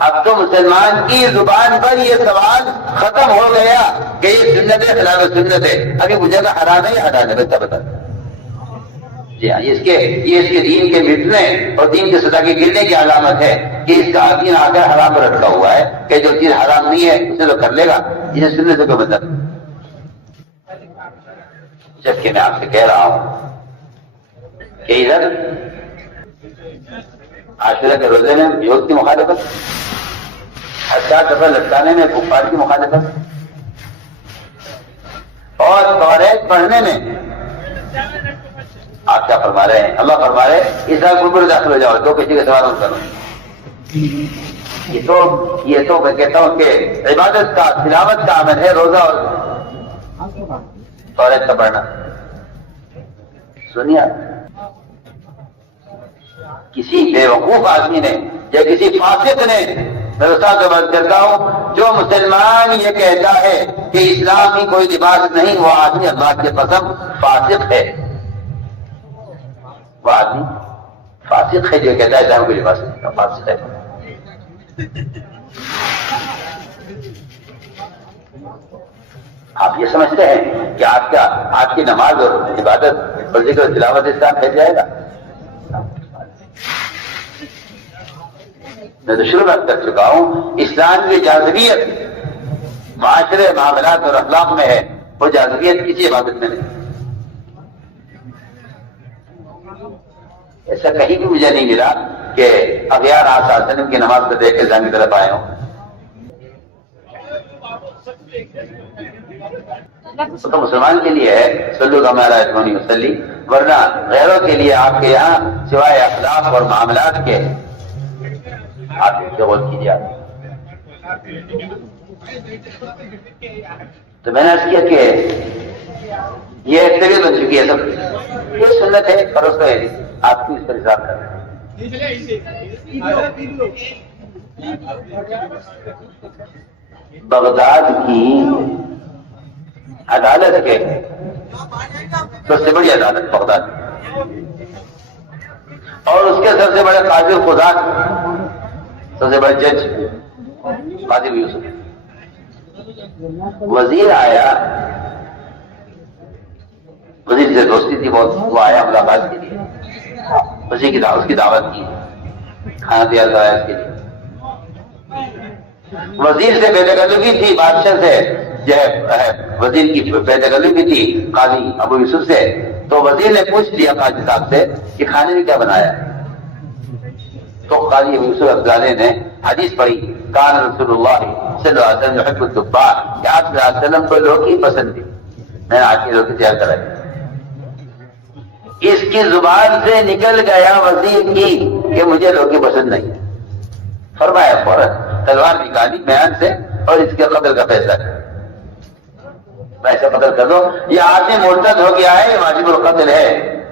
اب تو مسلمان کی زبان پر یہ سوال ختم ہو گیا کہ یہ سنت ہے خلاف سنت ہے، ابھی مجھے کا حرام ہے یا حلال ہے بتا۔ جی ہاں، یہ اس کے دین کے مٹنے اور دین کے سطح کے گرنے کی علامت ہے کہ اس کا دین آ کر حرام پر رکھا ہوا ہے کہ جو چیز حرام نہیں ہے اسے تو کر لے گا، جسے سننے سے کوئی مطلب۔ جبکہ میں آپ سے کہہ رہا ہوں کہ ادھر عاشورہ کے روزے میں یہود کی مخالفت، ہتھیار کپڑے لٹکانے میں کفار کی مخالفت، اور توریت پڑھنے میں آپ کیا فرما رہے ہیں؟ اللہ فرما رہے ہیں اس رات پر داخل ہو جاؤ، تو کسی کے سوال کرو۔ یہ تو میں کہتا ہوں کہ عبادت کا، تلاوت کا عمل ہے روزہ اور توریت کا پڑھنا۔ سنیے، کسی بے وقوف آدمی نے یا کسی فاسق نے، میں استاد سے بات کرتا ہوں، جو مسلمان یہ کہتا ہے کہ اسلام ہی کوئی لباس نہیں، وہ آدمی اللہ کی قسم فاسق ہے۔ وہ آدمی فاسق ہے جو کہتا ہے اسلام کوئی لباس نہیں، فاسق ہے۔ آپ یہ سمجھتے ہیں کہ آپ کی نماز اور عبادت اور ذکر و تلاوت اسلام پھیل جائے گا؟ میں تو شروع میں کر چکا ہوں، اسلام کی جاذبیت معاشرے معاملات اور اخلاق میں ہے، وہ جاذبیت کسی عبادت میں نہیں۔ ایسا کہیں بھی مجھے نہیں ملا کہ اغیار آپ صلی اللہ علیہ وسلم کی نماز کو دیکھ کے ذہن کی طرف آئے ہوں۔ تو مسلمان کے لیے ہے صلو کما رأیتمونی اصلی، ورنہ غیروں کے لیے آپ کے یہاں سوائے اخلاق اور معاملات کے آپ غور کیجیے۔ تو میں نے عرض کیا کہ یہ ایک طریقہ بن چکی ہے، سب یہ سنت ہے اور اس کو آپ کی اس پر حساب کر رہے ہیں۔ بغداد کی عدالت کے سب سے بڑی عدالت بغداد اور اس کے سب سے بڑے قاضی خدا، سب سے بڑے جج قاضی یوسف، وزیر آیا، وزیر سے دوستی تھی بہت، وہ آیا ملاقات کے لیے، اسی کی اس کی دعوت کی، کھانا تیار کرایا اس کے لیے۔ وزیر سے بے تکلفی تھی، بادشاہ سے جو ہے وزیر کی بے تکلفی تھی قاضی ابو یوسف سے، تو وزیر نے پوچھ لیا قاضی صاحب سے کہ کھانے میں کیا بنایا؟ تو قاضی ابو یوسف افغانی نے حدیث پڑھی، کان رسول اللہ صلی اللہ علیہ وسلم یحب الدباء، کہ آپ صلی اللہ علیہ وسلم کو لوکی پسند تھی، میں نے آج کی لوکی تیار کرائی۔ اس کی زبان سے نکل گیا وزیر کی کہ مجھے لوکی پسند نہیں ہے، فرمایا فوراً تلوار نکالی میان سے اور اس کے قتل کا فیصلہ کیا، ایسا قتل کر دو، یہ آدمی مرتد ہو گیا ہے، واجب القتل ہے،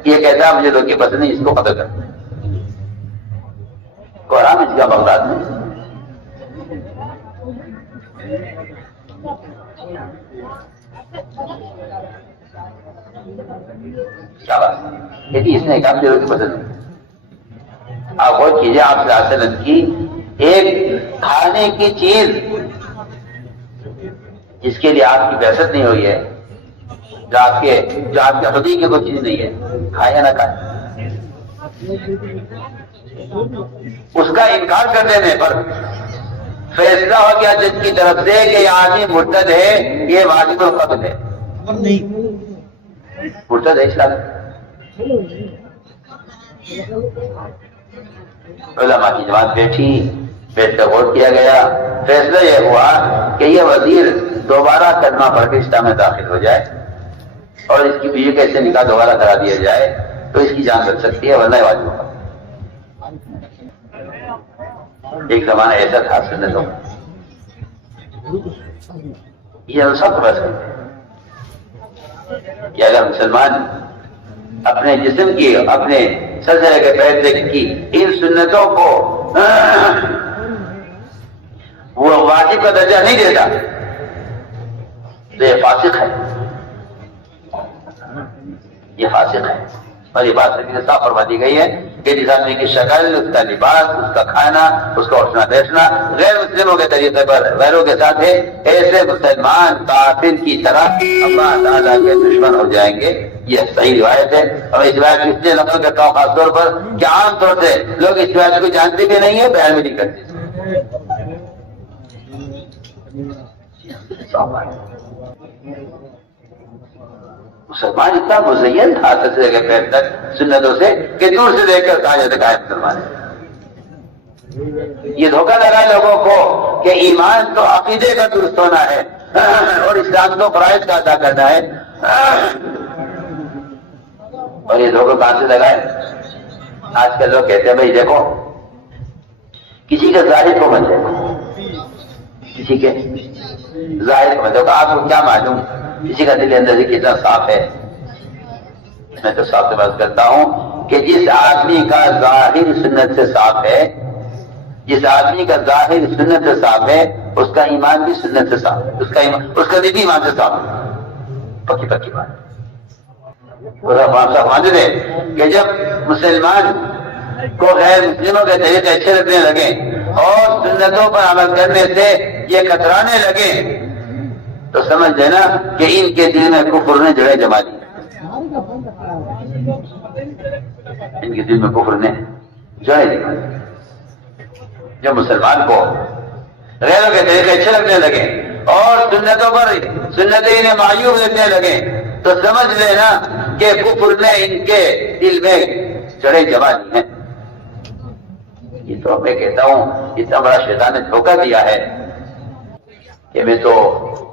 یہ کہتا ہے مجھے لوکی پسند نہیں، اس کو قتل کر دو۔ قرآن اس کا بغداد میں کیا بات ہے، اس نے کہا مجھے لوکی پسند نہیں۔ آپ غور کیجیے، آپ صلی اللہ علیہ وسلم کی ایک کھانے کی چیز جس کے لیے آپ کی بحثت نہیں ہوئی ہے، جو آپ کے خودی کی کوئی چیز نہیں ہے، کھائے یا نہ کھائے، اس کا انکار کر دینے پر فیصلہ ہو گیا جج کی طرف سے کہ یہ آدمی مرتد ہے، یہ واجب القتل ہے، مرتد ہے اسلام۔ علماء کی جماعت بیٹھ کر غور کیا گیا، فیصلہ یہ ہوا کہ یہ وزیر دوبارہ کلمہ پڑھ کے اسلام میں داخل ہو جائے اور اس کی بیوی کا اسے نکاح دوبارہ کرا دیا جائے تو اس کی جان بچ سکتی ہے، ورنہ واجب ہوگا۔ ایک زمانہ ایسا تھا سنتوں یہ سب بس کہ اگر مسلمان اپنے جسم کی، اپنے سر سے لے کے پیر تک کی ان سنتوں کو وہ واجب کا درجہ نہیں دیتا تو یہ فاسق ہے، یہ فاسق ہے۔ اور یہ بات سے صاف فرما دی گئی ہے کہ جس آدمی کی شکل، اس کا لباس، اس کا کھانا، اس کا اٹھنا بیٹھنا غیر مسلموں کے طریقے پر غیروں کے ساتھ ہے، ایسے مسلمان کافر کی طرح اللہ تعالیٰ کے دشمن ہو جائیں گے۔ یہ صحیح روایت ہے، اور اس روایت اس لیے نقل کرتا ہوں خاص طور پر کہ عام طور سے لوگ اس روایت کو جانتے بھی نہیں ہے، بیان بھی نہیں کرتے۔ مسلمان اتنا مزین تھا سر سے لے کے پیر تک سنتوں سے کہ دور سے دیکھ کر کہا جاتا ہے مسلمان ہے۔ یہ دھوکہ لگا لوگوں کو کہ ایمان تو عقیدے کا درست ہونا ہے اور اسلام تو فرائض کا ادا کرنا ہے، اور یہ دھوکہ کہاں سے لگائے؟ آج کل لوگ کہتے ہیں بھائی دیکھو کسی کے ظاہر کو مت دیکھو، کسی کے ظاہر کو مت دیکھو، آپ کو کیا معلوم کسی کا دل اندر سے کتنا صاف ہے۔ میں تو صاف سے بات کرتا ہوں کہ جس آدمی کا ظاہر سنت سے صاف ہے، جس آدمی کا ظاہر سنت سے صاف ہے، اس کا ایمان بھی سنت سے صاف ہے، اس کا دل بھی ایمان سے صاف ہے، پکی پکی بات۔ مانتے تھے کہ جب مسلمان کو غیر مسلموں کے طریقے اچھے لگنے لگے اور سنتوں پر عمل کرنے سے یہ کترانے لگے تو سمجھ لینا کہ ان کے دل میں کفر نے جڑیں جما دی، ان کے دل میں کفر نے جڑیں جما دی۔ جو مسلمان کو غیروں کے طریقے اچھے لگنے لگے اور سنتوں پر سنتیں انہیں معیوب لگنے لگے تو سمجھ لینا کہ کفر نے ان کے دل میں جڑیں جما دی ہیں۔ یہ تو میں کہتا ہوں اتنا بڑا شیطان نے دھوکہ دیا ہے کہ میں تو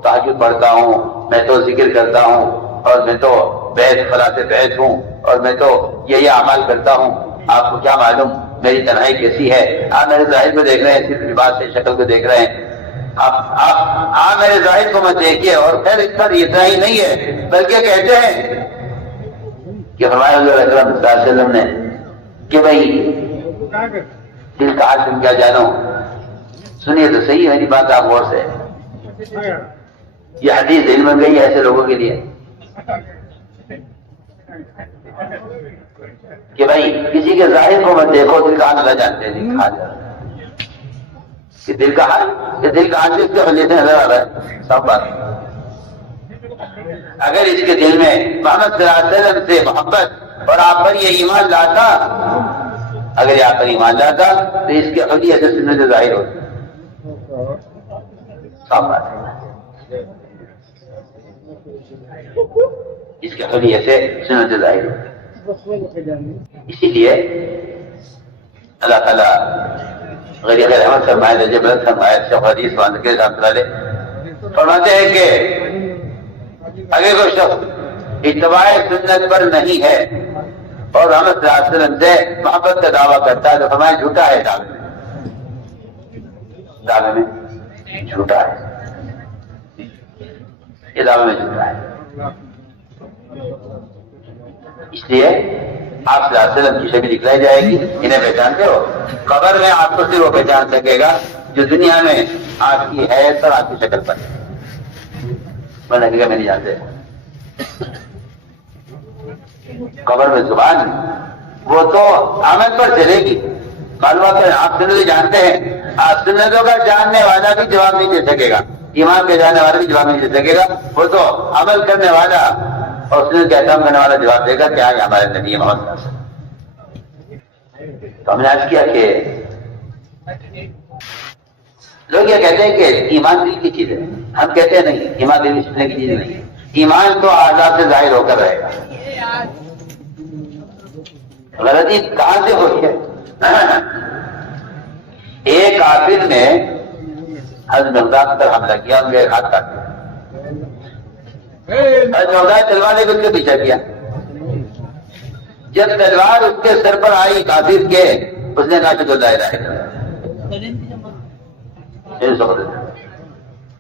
تہجد پڑھتا ہوں، میں تو ذکر کرتا ہوں، اور میں تو بیت فلاں سے بیت ہوں، اور میں تو یہ اعمال کرتا ہوں۔ آپ کو کیا معلوم میری تنہائی کیسی ہے؟ آپ میرے ظاہر کو دیکھ رہے ہیں، صرف لباس سے شکل کو دیکھ رہے ہیں۔ آپ میرے ظاہر کو مت دیکھیے۔ اور پھر اس پر اتنا ہی نہیں ہے بلکہ کہتے ہیں کہ فرمایا حضور اکرم صلی اللہ علیہ وسلم نے کہ بھائی دل کا حال تم کیا جانو۔ سنیے تو صحیح میری بات آپ غور سے، یہ حدیث علم بن گئی ہے ایسے لوگوں کے لیے کہ بھائی کسی کے ظاہر کو مت دیکھو، دل کا حال نہ جانتے ہیں۔ کہ دل کا حال بھی اس کے خلیے سے نظر آ رہا ہے، سب بات۔ اگر اس کے دل میں محمد صلی اللہ علیہ وسلم سے محبت اور آپ پر یہ ایمان لاتا، اگر یہ آپ پر ایمان لاتا تو اس کے خلیے سے سنت ظاہر ہوتی، سب بات۔ اس کے خلیے سے سنت ظاہر ہوتی۔ اسی لیے اللہ تعالیٰ غریب رحمت فرمائے، جب فرمائے شیخ حدیث فرماتے ہیں کہ اگر کوئی شخص اتباع سنت پر نہیں ہے اور محمد صلی اللہ علیہ وسلم سے محبت کا دعویٰ کرتا ہے تو فرمایا جھوٹا ہے، دعوے میں جھوٹا ہے، یہ دعوے میں جھوٹا ہے۔ اس لیے آپ صلی اللہ علیہ وسلم کی شکل دکھلائی جائے گی، انہیں پہچانتے ہو؟ قبر میں آپ کو صرف وہ پہچان سکے گا جو دنیا میں آپ کی حیثیت اور آپ کی شکل پر، میں نہیں جانتے۔ قبر میں زبان وہ تو عمل پر چلے گی، معلومات آپ سنتیں جانتے ہیں، آپ سنتوں کا جاننے والا بھی جواب نہیں دے سکے گا، ایمان کے جاننے والا بھی جواب نہیں دے سکے گا، وہ تو عمل کرنے والا اور سنت کا احترام کرنے والا جواب دے گا کہ آج ہمارے نبی محمد صلی اللہ علیہ وسلم۔ تو ہم نے عرض کیا کہ لوگ یہ کہتے ہیں کہ ایمان دل کی چیز ہے، ہم کہتے ہیں نہیں، ایمان دل میں چھپنے کی چیز نہیں، ایمان تو اعضاء سے ظاہر ہو کر رہے گا۔ غلطی کہاں سے ہوئی ہے؟ ایک کافر نے حضرت مقداد پر حملہ کیا، ان کے ہاتھ کاٹ دیا، تلوار نے اس کے پیچھا کیا، جب تلوار اس کے سر پر آئی کافر کے، اس نے کہا کہ لا الہ الا اللہ۔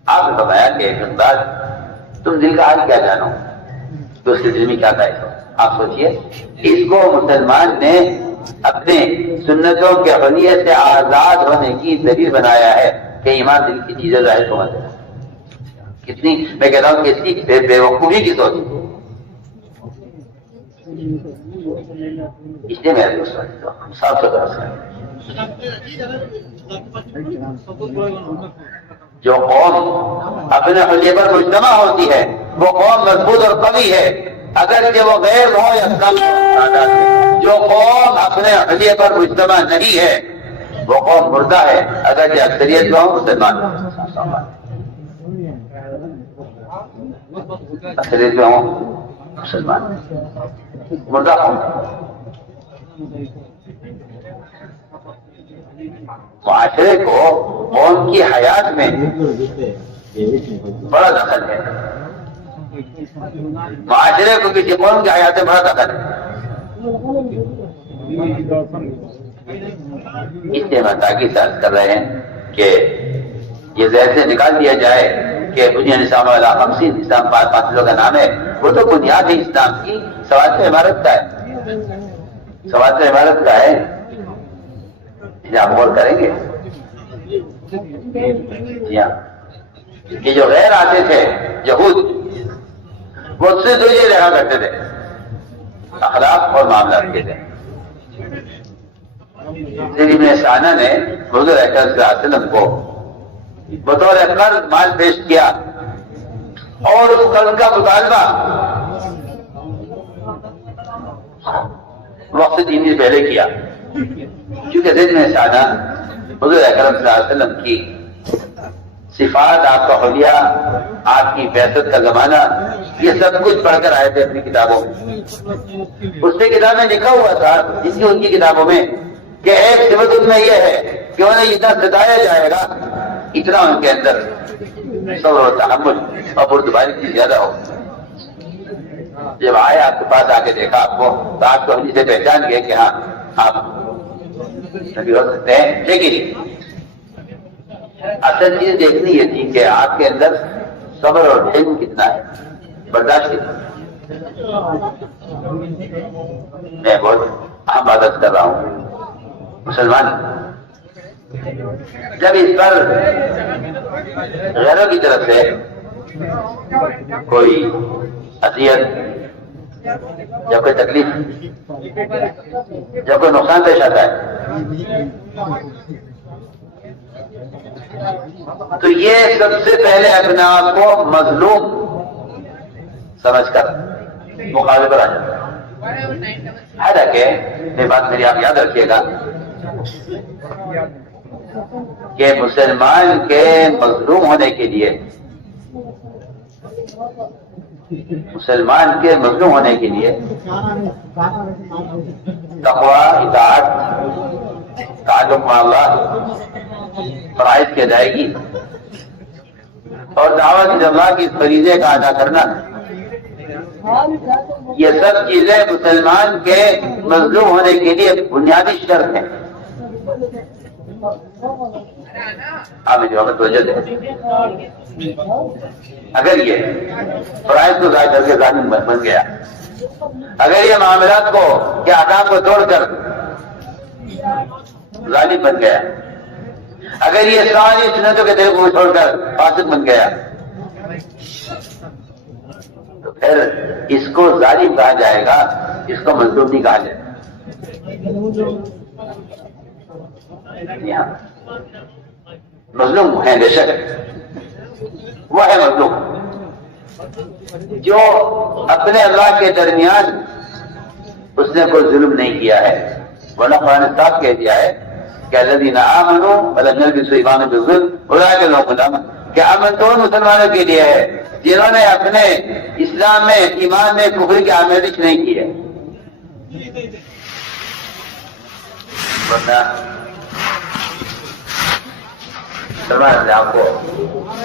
آپ نے فرمایا کہ ایک بات، تم دل کا حال کیا جانو تو اس کے دل میں کیا تھا؟ آپ سوچئے، اس کو مسلمان نے اپنے سنتوں کے خلیے سے آزاد ہونے کی ذریعہ بنایا ہے کہ ایمان دل کی چیزیں ظاہر کو مت ہے۔ کتنی میں کہتا ہوں کہ اس کی بے وقوفی کی سوچ، اس لیے میں صاف ستھرا جو قوم اپنے خلیے پر مجتمع ہوتی ہے وہ قوم مضبوط اور قوی ہے، اگر کہ وہ غیر ہو یا کم تعداد میں۔ جو قوم اپنے خلیے پر مجتمع نہیں ہے وہ قوم مردہ ہے، اگر کہ اکثریت میں ہو مسلمان، اکثریت میں ہوں مسلمان، مردہ قوم۔ معاشرے کو قوم کی حیات میں بڑا دخل ہے، معاشرے کو کسی قوم کی حیات میں بڑا دخل ہے۔ اس لیے ہم تاکید سے عرض کر رہے ہیں کہ یہ ذہن سے نکال دیا جائے کہ بنیاد اسلام والا 50 اسلام 5 لوگوں کا نام ہے، وہ تو بنیاد ہے اسلام کی، سواد سے عمارت کا ہے، سواد سے عمارت کا ہے، اسے آپ غور کریں گے۔ کہ جو غیر آتے تھے یہود، وہ اس سے دو یہ رہا کرتے تھے، اخلاق اور معاملات کے تھے۔ ابن سعنا نے حضور اکرم صلی اللہ علیہ وسلم کو بطور قرض مال پیش کیا اور اس قرض کا مطالبہ وقت دین سے پہلے کیا، کیونکہ ذہن میں سادہ حضور اکرم صلی اللہ علیہ وسلم کی صفات، آپ کا حلیہ، آپ کی بعثت کا زمانہ، یہ سب کچھ پڑھ کر آئے تھے اپنی کتابوں میں۔ اس سے کتاب میں لکھا ہوا تھا جس کی ان کی کتابوں میں کہ ایک صفت ان میں یہ ہے کہ انہیں اتنا ستایا جائے گا، اتنا ان کے اندر صبر و تحمل اور بردباری کی زیادہ ہو۔ جب آئے آپ کے پاس آ کے دیکھا آپ کو، تو آپ کو ہم سے پہچان گئے کہ ہاں آپ نبی ہو سکتے ہیں، لیکن اصل چیز دیکھنی یہ تھی کہ آپ کے اندر صبر اور حلم کتنا ہے، برداشت کتنا۔ میں بہت اہم عادت کر رہا ہوں، مسلمان جب اس پر غیروں کی طرف سے کوئی اذیت، جب کوئی تکلیف، جب کوئی نقصان پیش آتا ہے، تو یہ سب سے پہلے اپنے آپ کو مظلوم سمجھ کر مقابلے پر آ جاتا ہے۔ حالانکہ یہ بات میری آپ یاد رکھیے گا کہ مسلمان کے مظلوم ہونے کے لیے، مسلمان کے مظلوم ہونے کے لیے تقویٰ، اطاعت، تعلق مع اللہ، فرائض کی ادائیگی اور دعوت اللہ کی فریضے کا ادا کرنا، یہ سب چیزیں مسلمان کے مظلوم ہونے کے لیے بنیادی شرط ہیں۔ آپ جو ہمیں توجہ دیں، اگر یہ فرائض کو ضائع کر کے ظالم بن گیا، اگر یہ معاملات کو کے احکام کو توڑ کر ظالم بن گیا، اگر یہ ساری سنتوں کے طریقوں کو چھوڑ کر فاسق بن گیا، تو پھر اس کو ظالم کہا جائے گا، اس کو مظلوم نہیں کہا جائے گا۔ مظلوم ہے بے شک، وہ ہے مظلوم جو اپنے اللہ کے درمیان اس نے کوئی ظلم نہیں کیا ہے، ورنہ قرآن صاحب کہہ دیا ہے کہ الذین آمنوا ولم یلبسوا ایمانهم بالظلم اولئک لهم الامن، کہ امن تو مسلمانوں کے لیے ہے جنہوں نے اپنے اسلام میں، ایمان میں کفر کی آمیزش نہیں کی ہے۔ ورنہ مسلمان آپ کو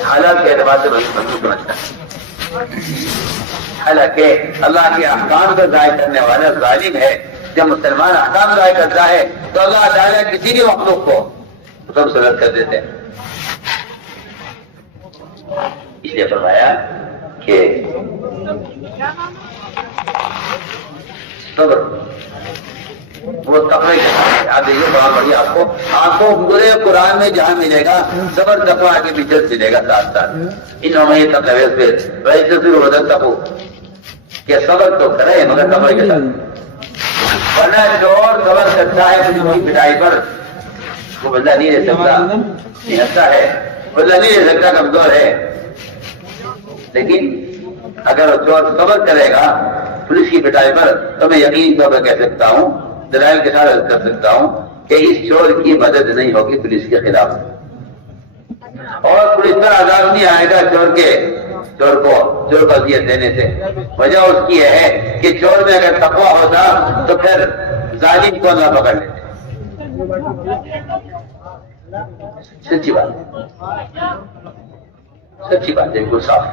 حالات کے اعتبار سے مضبوط سمجھتا ہے، حالانکہ اللہ کے احکام کو ضائع کرنے والا ظالم ہے۔ جب مسلمان احکام ضائع کرتا ہے تو اللہ تعالیٰ کسی بھی مخلوق کو حکم سلط کر دیتے ہیں۔ اس لیے فرمایا کہ صبر وہ تقوی کے ساتھ، آپ دیکھیے بہت بڑی آپ کو پورے قرآن میں جہاں ملے گا صبر تقوی کے پیچھے ملے گا ساتھ ساتھ۔ انہوں نے کہ صبر تو کرے مگر تقوی کے ساتھ، ورنہ چور صبر کرتا ہے اپنی پٹائی پر، وہ بندہ نہیں رہ سکتا، نہتا ہے، بندہ نہیں رہ سکتا، کمزور ہے۔ لیکن اگر چور صبر کرے گا پولیس کی پٹائی پر، تو میں یقین طور پر کہہ سکتا ہوں، دلائل کے ساتھ عرض کر سکتا ہوں کہ اس چور کی مدد نہیں ہوگی پولیس کے خلاف، اور پولیس پر عذاب نہیں آئے گا چور کو اذیت دینے سے۔ وجہ اس کی یہ ہے کہ چور میں اگر تقویٰ ہوتا تو پھر ظالم کو نہ پکڑ لیتے۔ سچی بات ہے، بالکل صاف۔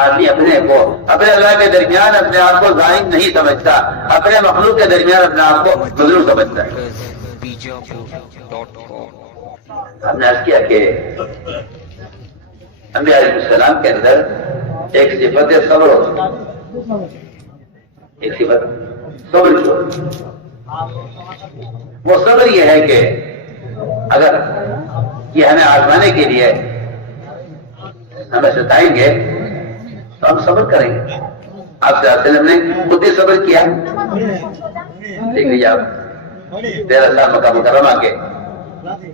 آدمی اپنے اللہ کے درمیان اپنے آپ کو ظالم نہیں سمجھتا، اپنے مخلوق کے درمیان اپنے آپ کو مظلوم سمجھتا ہے۔ ہم نے عرض کیا کہ انبیاء علیہ السلام کے اندر ایک صفت صبر ہوتی، ایک صفت صبر کی ہوتی۔ وہ صبر یہ ہے کہ اگر یہ ہمیں آزمانے کے لیے ہمیں ستائیں گے تو ہم صبر کریں گے۔ آپ صلی اللہ علیہ وسلم نے خود بھی صبر کیا، دیکھ لیجیے آپ 13 سال مکہ مکرمہ کے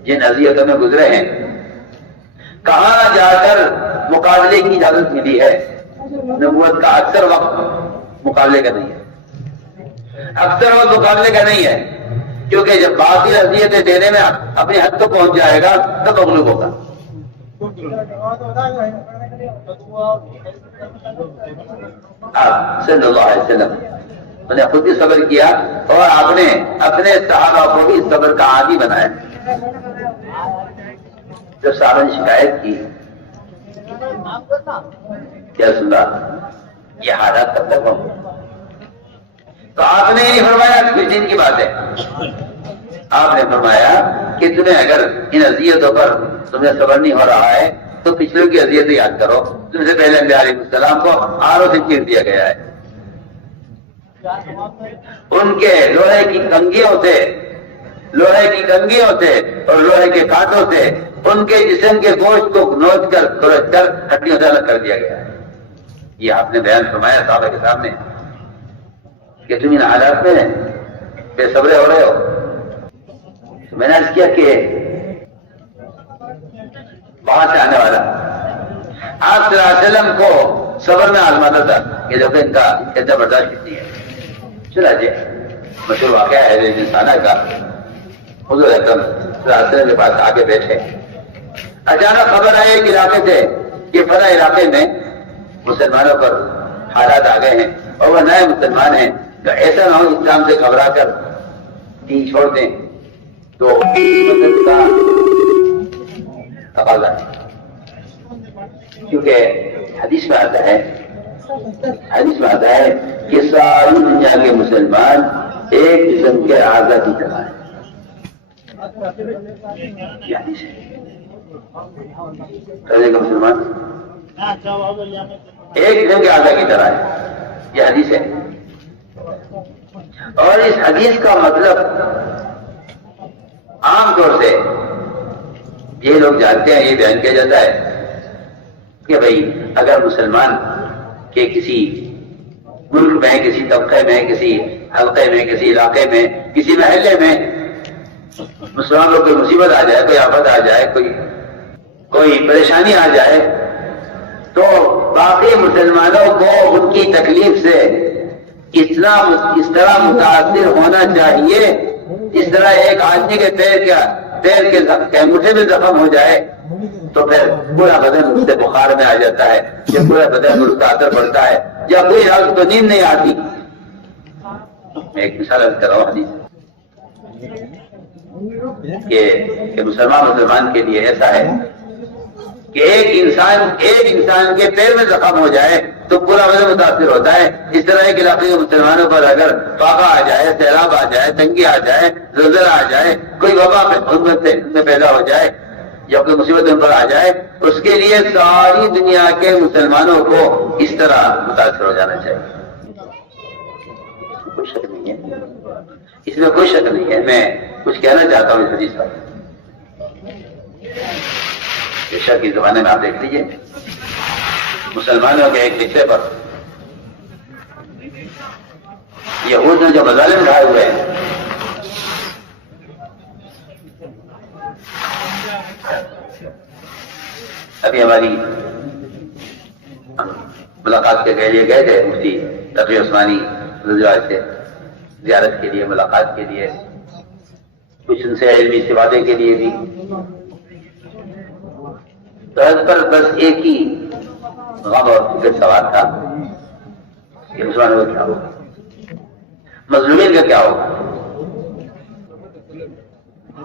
جن اذیتوں میں گزرے ہیں، کہاں جا کر مقابلے کی اجازت ملی ہے. نبوت کا اکثر وقت مقابلے کا نہیں ہے، اکثر وقت مقابلے کا نہیں ہے، کیونکہ جب باقی اذیتیں دینے میں اپنی حد تک پہنچ جائے گا تب مغلوب ہوگا. آپ صلی اللہ علیہ وسلم نے خود ہی صبر کیا اور آپ نے اپنے صحابہ کو بھی صبر کا عادی بنایا. جب صحابہ نے شکایت کی کیا سنا یہ حالات کب تک ہوں، تو آپ نے یہ فرمایا کچھ دن کی بات ہے. آپ نے فرمایا کہ تمہیں اگر ان اذیتوں پر تمہیں صبر نہیں ہو رہا ہے تو پچھلوں کی اذیتیں یاد کرو. تم سے پہلے انبیاء علیہ السلام کو آروں سے چیر دیا گیا ہے. ان کے لوہے کی کنگھیوں سے اور لوہے کے کانٹوں سے ان کے جسم کے گوشت کو نوچ کر کھرچ کر ہڈیوں سے الگ کر دیا گیا ہے. یہ آپ نے بیان فرمایا صحابہ کے سامنے کہ تم ان حالات میں بے صبرے ہو رہے ہو. میں نے عرض کیا کہ باہر سے آنے والا آپ صلی اللہ علیہ وسلم کو صبر میں آزماتا تھا کہ جب ان کا اتنا برداشت کتنی ہے. چلا جی مشہور واقعہ ہے انسانہ کا. حضور اکرم صلی اللہ علیہ وسلم کے پاس آگے بیٹھے، اچانک خبر آئی ایک علاقے سے کہ فلاں علاقے میں مسلمانوں پر حالات آ گئے ہیں اور وہ نئے مسلمان ہیں، تو ایسا نہ ہو اسلام سے گھبرا کر دین چھوڑ دیں. تو مدد کا تقاضا ہے، کیونکہ حدیث میں آتا ہے کہ ساری دنیا کے مسلمان ایک قسم کے اعضا کی طرح ہیں. یہ حدیث ہے. مسلمان ایک قسم کے اعضا کی طرح ہے، یہ حدیث ہے. اور اس حدیث کا مطلب عام طور سے یہ لوگ جانتے ہیں، یہ بیان کیا جاتا ہے کہ بھئی اگر مسلمان کے کسی ملک میں، کسی طبقے میں، کسی حلقے میں، کسی علاقے میں، کسی محلے میں مسلمان لوگ کوئی مصیبت آ جائے، کوئی آفت آ جائے، کوئی پریشانی آ جائے، تو باقی مسلمانوں کو ان کی تکلیف سے اس طرح متاثر ہونا چاہیے جس طرح ایک آدمی کے پیر کے انگوٹھے میں زخم ہو جائے تو پھر پورا بدن اس سے بخار میں آ جاتا ہے، یا پورا بدن اس کا اثر پڑتا ہے، یا کوئی رات کو نیند نہیں آتی. ایک مثال کر رہا ہوں حدیث کہ مسلمان کے لیے ایسا ہے کہ ایک انسان کے پیر میں زخم ہو جائے تو پورا بدن متاثر ہوتا ہے. اس طرح ایک علاقے کے مسلمانوں پر اگر فاقہ آ جائے، سیلاب آ جائے، تنگی آ جائے، زلزلہ آ جائے، کوئی وبا میں پیدا ہو جائے یا کوئی مصیبت ان پر آ جائے، اس کے لیے ساری دنیا کے مسلمانوں کو اس طرح متاثر ہو جانا چاہیے. کوئی شک نہیں ہے، اس میں کوئی شک نہیں ہے. میں کچھ کہنا چاہتا ہوں اس حدیث پر. شک کے زمانے میں آپ دیکھ لیجیے مسلمانوں کے ایک حصے پر یہود نے جو مظالم اٹھائے ہوئے ہیں، ابھی ہماری ملاقات کے لیے گئے تھے مفتی تقی عثمانی سے زیارت کے لیے، ملاقات کے لیے، کچھ ان سے علمی استفادے کے لیے بھی. تو اس پر بس ایک ہی غم اور فکر سوال تھا کہ مسلمانوں کا کیا ہوگا، مظلومین کا کیا ہوگا.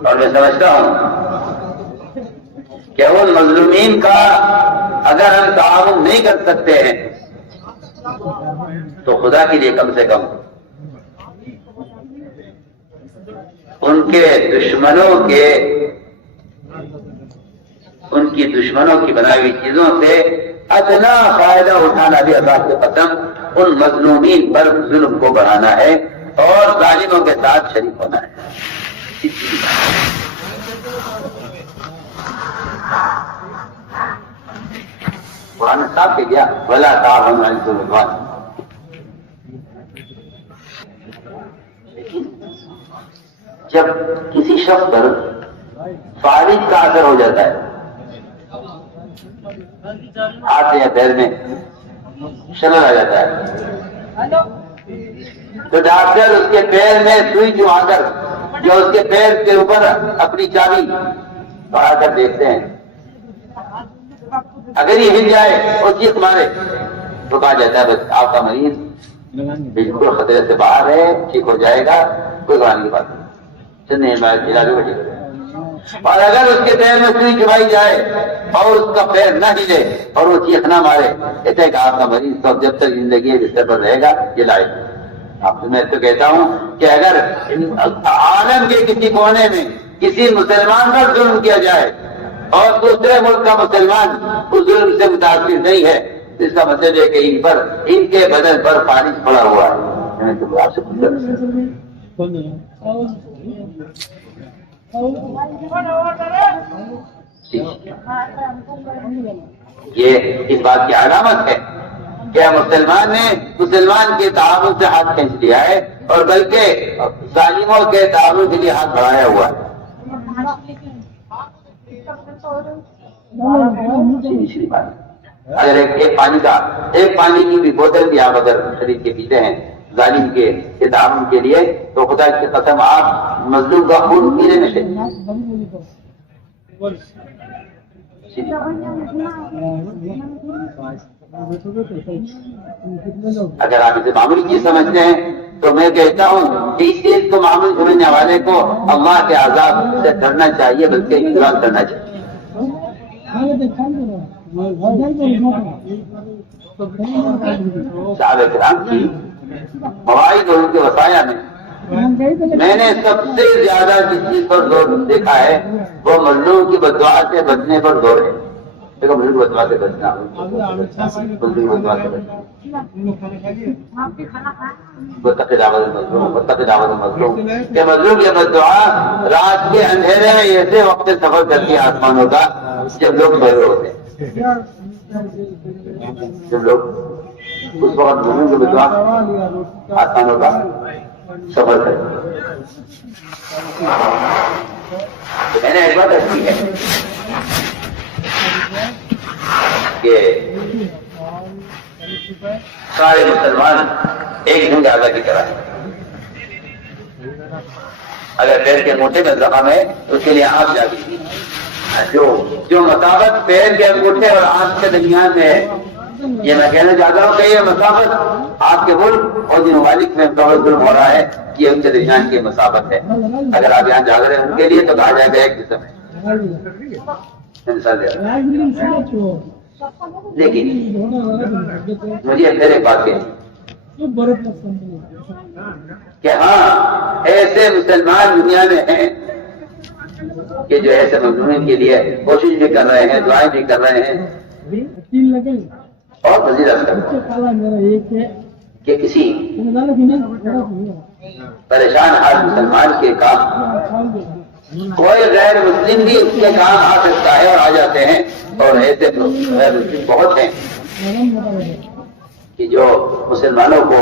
اور میں سمجھتا ہوں کہ ان مظلومین کا اگر ہم تعاون نہیں کر سکتے ہیں تو خدا کے لیے کم سے کم ان کے دشمنوں کی بنائی ہوئی چیزوں سے ادنا فائدہ اٹھانا بھی اللہ کی قسم ان مظلومین پر ظلم کو بڑھانا ہے اور ظالموں کے ساتھ شریک ہونا ہے. قرآن صاحب کے دیا بلا تعاون علی الظلم. جب کسی شخص پر فارج کا اثر ہو جاتا ہے ہاتھ یا پیر میں شلل آ جاتا ہے تو ڈاکٹر اس کے پیر میں سوئی چبا کر جو اس کے پیر کے اوپر اپنی چابی بڑھا کر دیکھتے ہیں، اگر یہ ہل جائے اور چیخ مارے تو کہا جاتا ہے بس آپ کا مریض بالکل خطرے سے باہر ہے، ٹھیک ہو جائے گا، کوئی گھبرانے کی بات نہیں، چند علاج کو ٹھیک ہو جائے گا۔ اور اگر اس کے پیر میں سوئی چبائی جائے اور اس کا پیر نہ ہلے اور وہ چیخ نہ مارے، کہتے ہیں کہ آپ کا مریض تو جب تک زندگی بستر پر رہے گا یہ لائق ہے۔ آپ سے میں تو کہتا ہوں کہ اگر عالم کے کسی کونے میں کسی مسلمان پر ظلم کیا جائے اور دوسرے ملک کا مسلمان اس ظلم سے متاثر نہیں ہے، اس کا مطلب ہے کہ ان کے بدن پر پانی پڑا ہوا ہے۔ میں تو آپ سے یہ اس بات کی علامت ہے کہ مسلمان نے مسلمان کے تعاون سے ہاتھ کھینچ لیا ہے اور بلکہ ظالموں کے تعاون کے لیے ہاتھ بڑھایا ہوا ہے۔ اگر ایک پانی کی بھی بوتل بھی آپ اگر خرید کے پیتے ہیں ظالم کے تعاون کے لیے تو خدا کی قسم آپ مظلوم کا خون پینے میں سے۔ اگر آپ اسے معمولی چیز سمجھتے ہیں تو میں کہتا ہوں کہ اس چیز کو معمولی سمجھنے والے کو اللہ کے عذاب سے ڈرنا چاہیے بلکہ احترام کرنا چاہیے۔ صحابہ کرام کی مواعظ اور ان کے وصایا میں نے سب سے زیادہ جس چیز پر زور دیکھا ہے وہ مظلوم کی بددعا سے بچنے پر زور ہے۔ دیکھو مظلوم بددعا سے بچنا، مظلوم بددعا سے بچنا، متقی دعوت المظلوم کہ مظلوم کی بددعا رات کے اندھیرے میں ایسے وقت سفر کرتی ہے آسمانوں کا جب لوگ سوئے ہوتے ہیں، جب لوگ اس وقت مظلوم کی بددعا آسمانوں کا سفر کرتے ہیں۔ میں نے ایک بات رکھی ہے کہ سارے مسلمان ایک دن زیادہ کی طرح ہے۔ اگر پیر کے انگوٹھے میں زخم ہے تو اس کے لیے آنکھ جاگی، جو مسافت پیر کے انگوٹھے اور آنکھ کے درمیان میں ہے، یہ میں کہنا چاہتا ہوں کہ یہ مسافت آپ کے ملک اور جن ممالک میں ظلم ہو رہا ہے یہ ان کے درمیان کی مسافت ہے۔ اگر آپ یہاں جاگ رہے ہیں ان کے لیے تو کہا جائے گا ایک جسم ہے، لیکن مجھے پھر ایک بات کہنی کہ ہاں ایسے مسلمان دنیا میں ہیں کہ جو ایسے مظلومین کے لیے کوشش بھی کر رہے ہیں، دعائیں بھی کر رہے ہیں، اور مزید کہ کسی پریشان حال مسلمان کے کام کوئی غیر مسلم بھی اس کے کام آ سکتا ہے اور آ جاتے ہیں، اور ایسے غیر مسلم بہت ہیں کہ جو مسلمانوں کو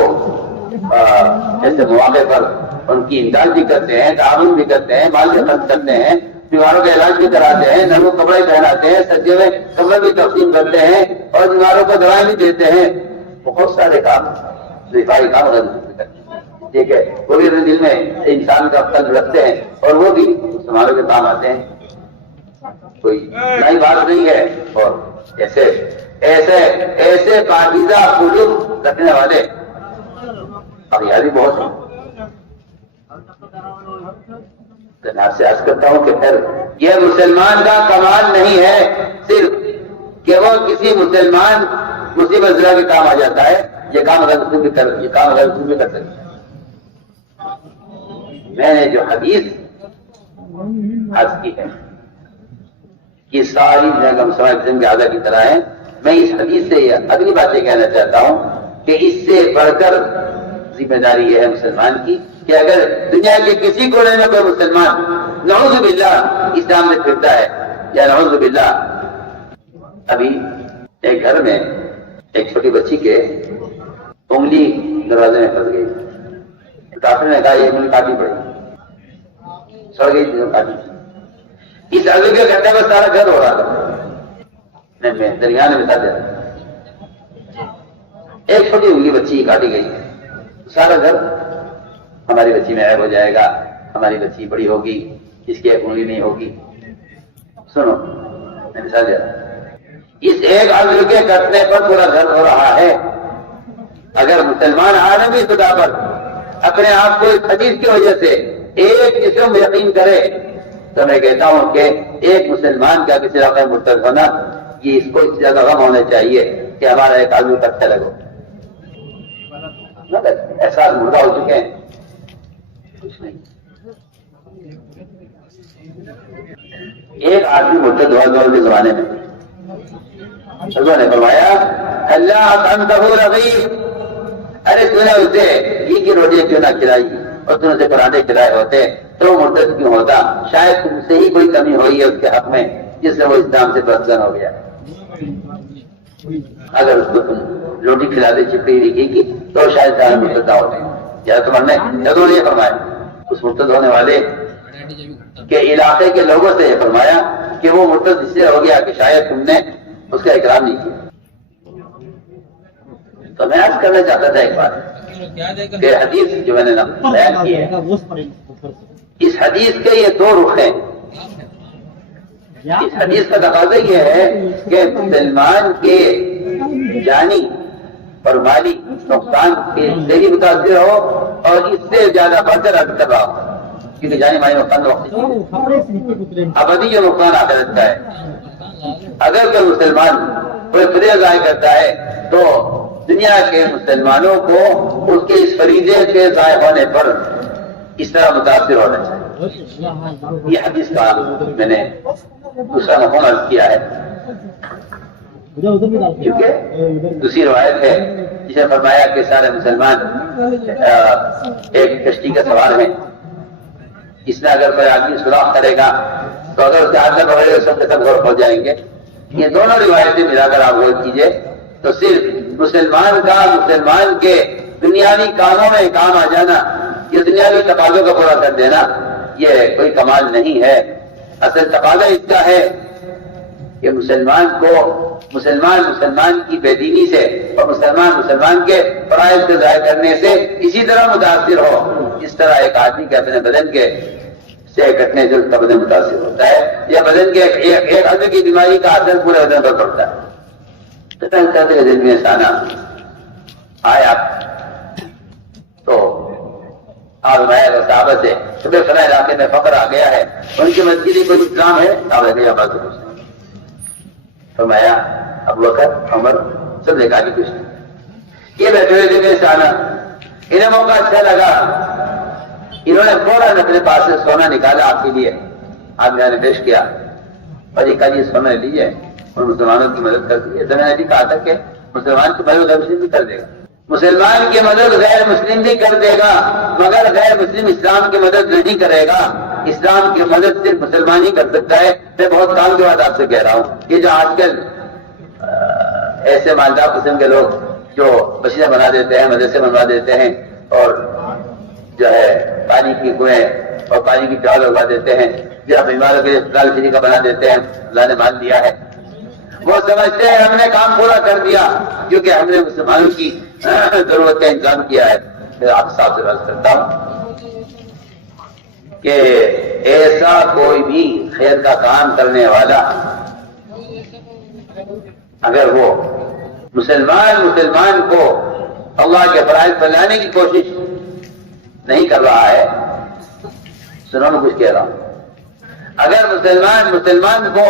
ایسے مواقع پر ان کی امداد بھی کرتے ہیں، تعاون بھی کرتے ہیں، مال بھی خرچ کرتے ہیں، بیماروں کا علاج بھی کراتے ہیں، نرم کپڑے پہناتے ہیں، سجے میں کپڑے بھی تقسیم کرتے ہیں اور بیماروں کو دوائیں بھی دیتے ہیں، بہت سارے کام دفاعی کام کرتے ہیں، ٹھیک ہے، وہ بھی اپنے دل میں انسان کا قلب رکھتے ہیں اور وہ بھی مسلمانوں کے کام آتے ہیں، کوئی نئی بات نہیں ہے۔ اور ایسے ایسے ایسے پاکیزہ قلوب رکھنے والے اغیاری بہت ہیں۔ میں آپ سے عرض کرتا ہوں کہ پھر یہ مسلمان کا کمال نہیں ہے صرف کہ وہ کسی مسلمان مصیبت زدہ کے کام آ جاتا ہے، یہ کام اگر مسلم بھی کر سکتے۔ میں نے جو حدیث عرض کی ہے کہ ساری جگہ مسلمان کے اعلیٰ کی طرح ہے، میں اس حدیث سے یہ اگلی بات یہ کہنا چاہتا ہوں کہ اس سے بڑھ کر ذمہ داری یہ ہے مسلمان کی کہ اگر دنیا کے کسی کونے میں کوئی مسلمان نعوذ باللہ اسلام میں پھرتا ہے یا نعوذ باللہ، ابھی ایک گھر میں ایک چھوٹی بچی کے انگلی دروازے میں پھنس گئی، ڈاکٹر نے کہا یہ انگلی کاٹی پڑی، سڑ گئی کاٹی، اس اگلے کے گھنٹے میں سارا گھر ہو رہا تھا، میں درمیان میں مثال دے رہا ہوں. ایک چھوٹی انگلی بچی کاٹی گئی، سارا گھر ہماری بچی میں عیب ہو جائے گا، ہماری بچی بڑی ہوگی، اس کی ایک انگلی نہیں ہوگی. سنو میں مثال دے رہا ہوں. اس ایک عضو کے کٹنے پر پورا گھر ہو رہا ہے. اگر مسلمان عالمی خدا پر اپنے آپ کو اس حدیث کی وجہ سے ایک جسم یقین کرے تو میں کہتا ہوں کہ ایک مسلمان کا کسی علاقے میں مرتد ہونا یہ اس کو اس سے زیادہ غم ہونا چاہیے کہ ہمارا ایک آدمی کٹنے لگو. احساس مردہ ہو چکے ہیں، کچھ نہیں. ایک آدمی مرتد ہوا دور کے زمانے میں، حضور نے فرمایا اللہ انتہ رغیب، ارے تو نے اسے گھی کی روٹیاں کیوں نہ کھلائی اور تو نے اسے پرانے کھلائے ہوتے تو مرتد کیوں ہوتا؟ شاید تم سے ہی کوئی کمی ہوئی ہے اس کے حق میں جس سے وہ اسلام سے بدزن ہو گیا. اگر اس کو تم روٹی کھلاتے چپڑی گھی کی تو شاید سارے مرتد نہ ہوتے. یا تمہارے نے حضور نے یہ فرمایا اس مرتد ہونے والے کے علاقے کے لوگوں سے یہ فرمایا کہ وہ مرتد اس سے ہو گیا کہ شاید تم نے اس کا اکرام نہیں کیا. تو میں عرض کرنا چاہتا تھا ایک بات کہ حدیث جو میں نے بیان کی ہے، اس حدیث کے یہ دو رخ ہیں. اس حدیث کا تقاضا یہ ہے کہ مسلمان کے جانی اور مالی نقصان کے سے ہی متاثر ہو اور اس سے زیادہ بڑھ کر عرض کر رہا ہوں کیونکہ جانی مالی نقصان ابدی جو نقصان آخرت کا ہے. اگر کوئی مسلمان کوئی فریضہ ضائع کرتا ہے تو دنیا کے مسلمانوں کو اس کے اس فریضے کے ضائع ہونے پر اس طرح متاثر ہونا چاہیے. یہ حدیث کا میں نے دوسرا مفہوم عرض کیا ہے کیونکہ دوسری روایت ہے جس نے فرمایا کہ سارے مسلمان ایک کشتی کا سوار ہیں، اس میں اگر کوئی آدمی سوراخ کرے گا تو اگر اسے ہاتھ نہ پکڑے اس وقت سب غور ہو جائیں گے. یہ دونوں روایتیں ملا کر آپ غور کیجئے تو صرف مسلمان کا مسلمان کے دنیاوی کاموں میں کام آ جانا، یہ دنیاوی تقاضوں کا پورا کر دینا یہ کوئی کمال نہیں ہے. اصل تقاضا اس کا ہے کہ مسلمان کی بے دینی سے اور مسلمان کے فرائض کو ضائع کرنے سے اسی طرح متاثر ہو اس طرح ایک آدمی کے اپنے بدن کے سے کٹنے سے اس کا بدن متاثر ہوتا ہے یا بدن کے ایک عضو کی بیماری کا اثر پورے بدن پر پڑتا ہے. دل میں سانا آیا تو آپ صحابہ سے صبح فلاں علاقے میں فقر آ گیا ہے، ان کی مسجد کوئی اسلام ہے؟ صحابہ فرمایا ابو بکر عمر سب نے کہا کہ کچھ نہیں. یہ بیٹھے ہوئے دل میں سانا انہیں موقع اچھا لگا، انہوں نے فوراً اپنے پاس سے سونا نکالا آپ کے لیے، آپ نے پیش کیا اور یہ کہا یہ سونا لیجیے اور مسلمانوں کی مدد کر دی. تو میں نے بھی کہا تھا کہ مسلمان کی مدد غیر مسلم بھی کر دے گا، مسلمان کی مدد غیر مسلم بھی کر دے گا، مگر غیر مسلم اسلام کی مدد نہیں کرے گا. اسلام کی مدد صرف مسلمان ہی کر سکتا ہے. میں بہت کام کی بات آپ سے کہہ رہا ہوں کہ جو آج کل ایسے مالدار قسم کے لوگ جو مسجدیں بنا دیتے ہیں، مدرسے بنوا دیتے ہیں اور جو ہے پانی کی کنویں اور پانی کی پیال لگوا دیتے ہیں، جو بیماروں کے لیے اسپتال فری کا بنا دیتے ہیں، اللہ نے مال دیا ہے، وہ سمجھتے ہیں ہم نے کام پورا کر دیا کیونکہ ہم نے مسلمانوں کی ضرورت کا انتظام کیا ہے. میں آپ صاحب سے بات کرتا ہوں کہ ایسا کوئی بھی خیر کا کام کرنے والا اگر وہ مسلمان کو اللہ کے فرائض پر لانے کی کوشش نہیں کر رہا ہے، سنو میں کچھ کہہ رہا ہوں، اگر مسلمان کو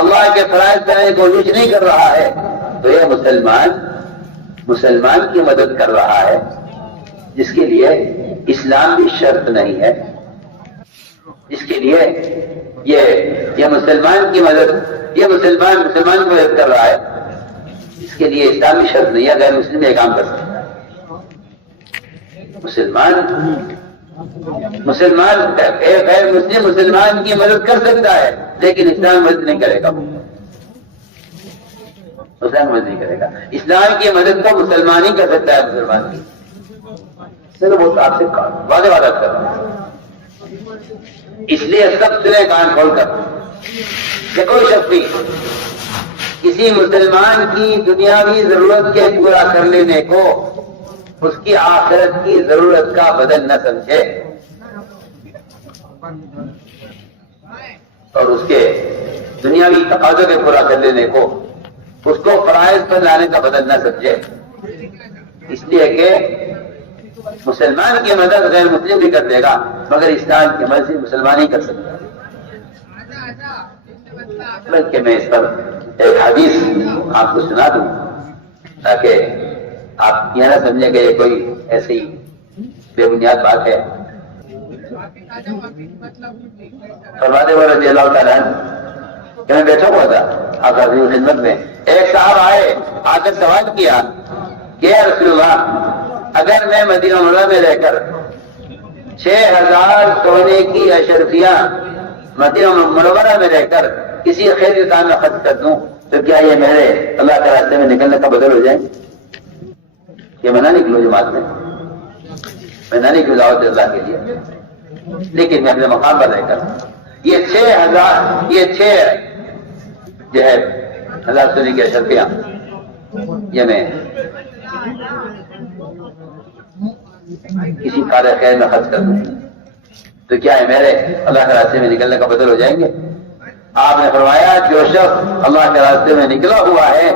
اللہ کے فرائض پر لانے کی کوشش نہیں کر رہا ہے تو یہ مسلمان کی مدد کر رہا ہے جس کے لیے اسلام بھی شرط نہیں ہے، جس کے لیے یہ مسلمان کی مدد مسلمان کی مدد کر رہا ہے اس کے لیے اسلام بھی شرط نہیں ہے. غیر مسلم یہ کام کر سکتا ہے. غیر مسلم مسلمان کی مدد کر سکتا ہے لیکن اسلام مدد نہیں کرے گا. اسلام کی مدد کو مسلمان ہی کر سکتا ہے. مسلمان کی صرف وہ آپ سے واضح بات کر رہا ہوں. اس لیے سب سنے کان کھول کر کہ کوئی شخص بھی کسی مسلمان کی دنیاوی ضرورت کے پورا کر لینے کو اس کی آخرت کی ضرورت کا بدل نہ سمجھے اور اس کے دنیاوی تقاضوں کے پورا کر لینے کو اس کو فرائض پر لانے کا بدل نہ سمجھے، اس لیے کہ مسلمان کی مدد غیر مسلم بھی کر دے گا مگر اسلام کی مدد مسلمان ہی کر سکتا ہے۔ بلکہ میں اس پر ایک حدیث آپ کو سنا دوں تاکہ آپ یہ نہ سمجھیں کہ یہ کوئی ایسی بے بنیاد بات ہے۔ فرماتے ہوئے رضی اللہ تعالیٰ عنہ کہ میں بیٹھا ہوا تھا آپ کی خدمت میں، ایک صاحب آئے، آ کر سوال کیا کہ یا رسول اللہ، اگر میں مدینہ منورہ میں رہ کر 6000 سونے کی اشرفیاں مدینہ منورہ میں رہ کر کسی خیر کے کام میں خرچ کر دوں تو کیا یہ میرے اللہ کے راستے میں نکلنے کا بدل ہو جائے؟ یہ میں نہ نکلوں جماعت میں نہ نکلوں دعوت اللہ کے لیے، لیکن میں اپنے مقام پر رہ کر یہ 6 جو ہے 1000 سونے کی اشرفیاں یہ میں کسی کار خیر میں خرچ کر دوں تو کیا ہے میرے اللہ کے راستے میں نکلنے کا بدل ہو جائیں گے؟ آپ نے فرمایا جو شخص اللہ کے راستے میں نکلا ہوا ہے